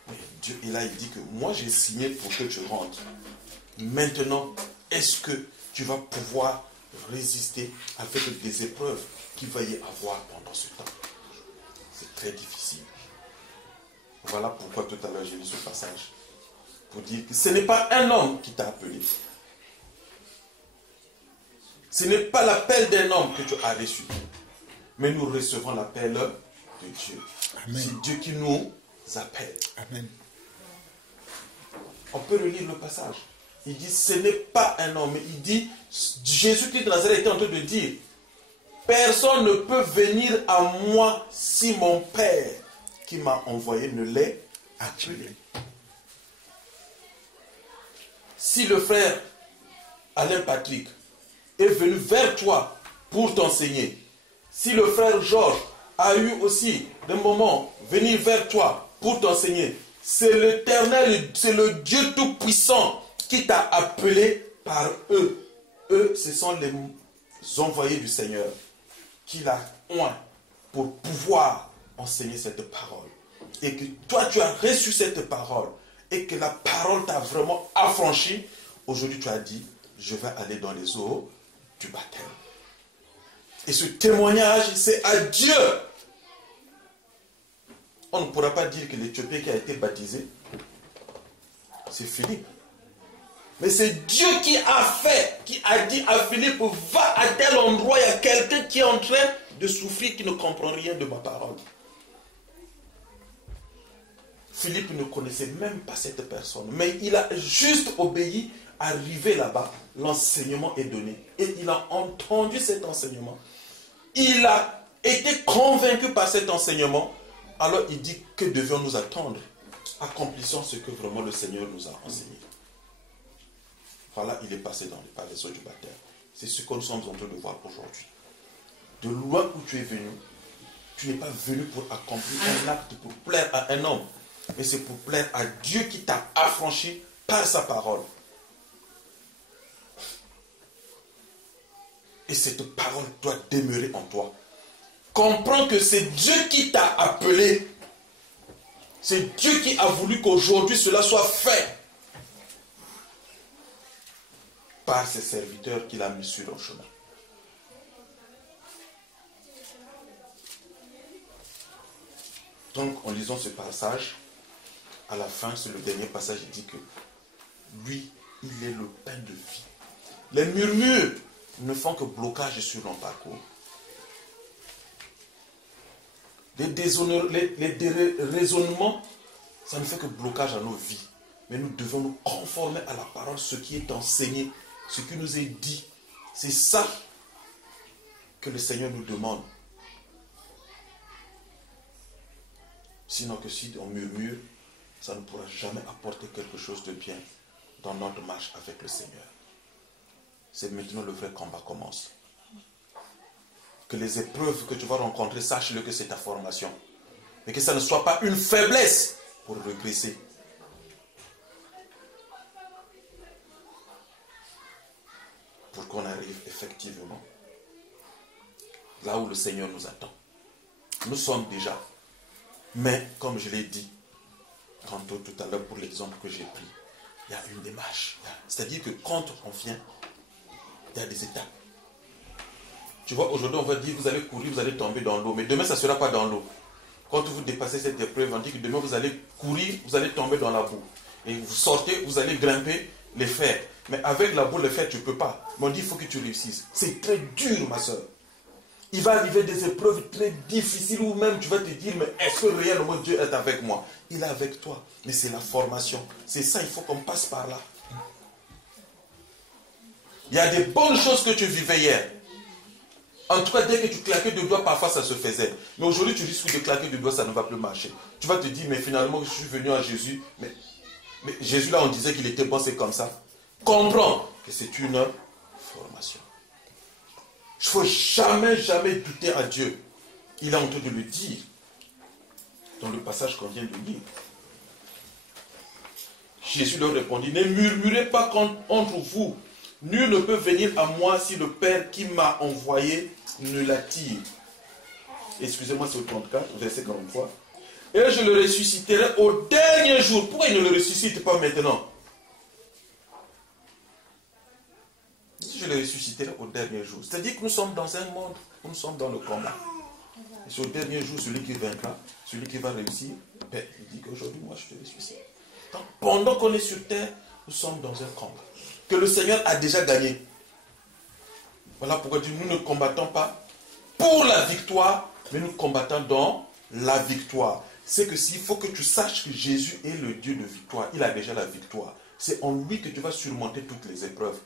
Mais Dieu est là, il dit que moi j'ai signé pour que tu rentres. Maintenant, est-ce que tu vas pouvoir résister avec des épreuves qu'il va y avoir pendant ce temps? C'est très difficile. Voilà pourquoi tout à l'heure j'ai lu ce passage. Pour dire que ce n'est pas un homme qui t'a appelé. Ce n'est pas l'appel d'un homme que tu as reçu. Mais nous recevons l'appel de Dieu. Amen. C'est Dieu qui nous appelle. Amen. On peut relire le passage. Il dit, ce n'est pas un homme. Il dit, Jésus-Christ de Nazareth était en train de dire, personne ne peut venir à moi si mon Père qui m'a envoyé ne l'est appelé. Si le frère Alain Patrick est venu vers toi pour t'enseigner, si le frère Georges a eu aussi des moments venir vers toi pour t'enseigner, c'est l'Éternel, c'est le Dieu Tout-Puissant qui t'a appelé par eux. Eux, ce sont les envoyés du Seigneur qu'il a oint pour pouvoir enseigner cette parole. Et que toi, tu as reçu cette parole et que la parole t'a vraiment affranchi. Aujourd'hui, tu as dit, je vais aller dans les eaux du baptême. Et ce témoignage, c'est à Dieu. On ne pourra pas dire que l'Éthiopien qui a été baptisé, c'est Philippe. Mais c'est Dieu qui a fait, qui a dit à Philippe, va à tel endroit, il y a quelqu'un qui est en train de souffrir, qui ne comprend rien de ma parole. Philippe ne connaissait même pas cette personne, mais il a juste obéi, arrivé là-bas, l'enseignement est donné. Et il a entendu cet enseignement. Il a été convaincu par cet enseignement. Alors il dit, que devions-nous attendre? Accomplissons ce que vraiment le Seigneur nous a enseigné. Voilà, il est passé par les eaux du baptême. C'est ce que nous sommes en train de voir aujourd'hui. De loin où tu es venu, tu n'es pas venu pour accomplir un acte pour plaire à un homme, mais c'est pour plaire à Dieu qui t'a affranchi par sa parole. Et cette parole doit demeurer en toi. Comprends que c'est Dieu qui t'a appelé. C'est Dieu qui a voulu qu'aujourd'hui cela soit fait. Par ses serviteurs qu'il a mis sur le chemin. Donc, en lisant ce passage, à la fin, c'est le dernier passage, il dit que lui, il est le pain de vie. Les murmures ne font que blocage sur nos parcours. Les raisonnements, ça ne fait que blocage à nos vies. Mais nous devons nous conformer à la parole, ce qui est enseigné, ce qui nous est dit. C'est ça que le Seigneur nous demande. Sinon que si on murmure, ça ne pourra jamais apporter quelque chose de bien dans notre marche avec le Seigneur. C'est maintenant le vrai combat commence. Que les épreuves que tu vas rencontrer, sache-le que c'est ta formation. Mais que ça ne soit pas une faiblesse pour régresser. Pour qu'on arrive effectivement là où le Seigneur nous attend. Nous sommes déjà. Mais, comme je l'ai dit, tantôt tout à l'heure pour l'exemple que j'ai pris, il y a une démarche. C'est-à-dire que quand on vient, il y a des étapes. Tu vois, aujourd'hui, on va dire, vous allez courir, vous allez tomber dans l'eau. Mais demain, ça ne sera pas dans l'eau. Quand vous dépassez cette épreuve, on dit que demain, vous allez courir, vous allez tomber dans la boue. Et vous sortez, vous allez grimper les fers. Mais avec la boue, les fers, tu ne peux pas. Mais on dit, il faut que tu réussisses. C'est très dur, ma soeur. Il va arriver des épreuves très difficiles où même tu vas te dire, mais est-ce que réellement Dieu est avec moi? Il est avec toi. Mais c'est la formation. C'est ça, il faut qu'on passe par là. Il y a des bonnes choses que tu vivais hier. En tout cas, dès que tu claquais de doigts, parfois ça se faisait. Mais aujourd'hui, tu risques de claquer de doigts, ça ne va plus marcher. Tu vas te dire, mais finalement, je suis venu à Jésus. Mais Jésus, là, on disait qu'il était bon, c'est comme ça. Comprends que c'est une formation. Il ne faut jamais, jamais douter à Dieu. Il a honte de le dire. Dans le passage qu'on vient de lire. Jésus leur répondit, ne murmurez pas entre vous. Nul ne peut venir à moi si le Père qui m'a envoyé ne l'attire. Excusez-moi, c'est au 34, verset 43. Et je le ressusciterai au dernier jour. Pourquoi il ne le ressuscite pas maintenant? Je le ressusciterai au dernier jour. C'est-à-dire que nous sommes dans un monde où nous sommes dans le combat. Et c'est au dernier jour, celui qui vaincra, celui qui va réussir, ben, il dit qu'aujourd'hui, moi, je te ressuscite. Donc, pendant qu'on est sur terre, nous sommes dans un combat que le Seigneur a déjà gagné. Voilà pourquoi nous ne combattons pas pour la victoire, mais nous combattons dans la victoire. C'est que s'il faut que tu saches que Jésus est le Dieu de victoire, il a déjà la victoire. C'est en lui que tu vas surmonter toutes les épreuves.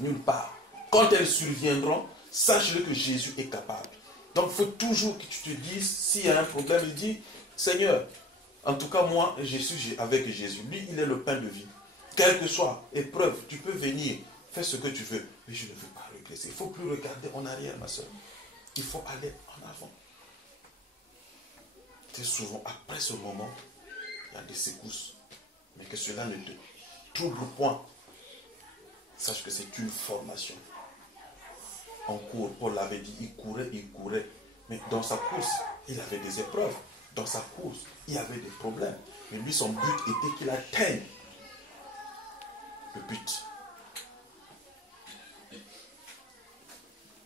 Nulle part. Quand elles surviendront, sache-le que Jésus est capable. Donc il faut toujours que tu te dises, s'il y a un problème, il dit, Seigneur, en tout cas moi, je suis avec Jésus. Lui, il est le pain de vie. Quelle que soit épreuve, tu peux venir, fais ce que tu veux, mais je ne veux pas regresser. Il ne faut plus regarder en arrière, ma soeur. Il faut aller en avant. Très souvent, après ce moment, il y a des secousses. Mais que cela ne te trouble point. Sache que c'est une formation. En cours, Paul l'avait dit, il courait. Mais dans sa course, il avait des épreuves. Dans sa course, il y avait des problèmes. Mais lui, son but était qu'il atteigne le but.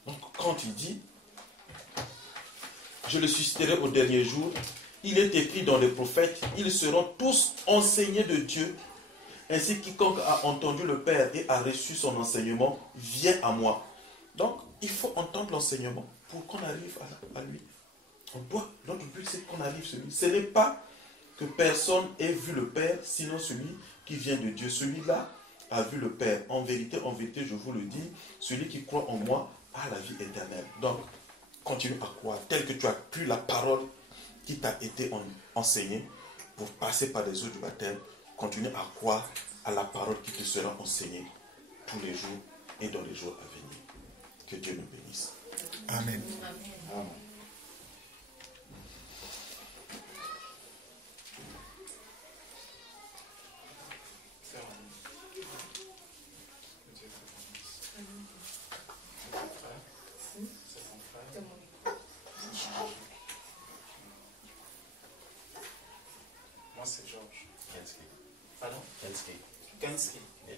Donc, quand il dit, je le susciterai au dernier jour, il est écrit dans les prophètes, ils seront tous enseignés de Dieu. Ainsi, quiconque a entendu le Père et a reçu son enseignement, vient à moi. Donc, il faut entendre l'enseignement pour qu'on arrive à lui. Notre but, c'est qu'on arrive à lui. Ce n'est pas que personne ait vu le Père, sinon celui qui vient de Dieu. Celui-là a vu le Père. En vérité, je vous le dis, celui qui croit en moi a la vie éternelle. Donc, continue à croire, tel que tu as pris la parole qui t'a été enseignée pour passer par les eaux du baptême. Continue à croire à la parole qui te sera enseignée tous les jours et dans les jours à venir. Que Dieu nous bénisse. Amen. Amen. Moi, c'est Georges. Kensky. Pardon? Kensky. Kensky. Yeah.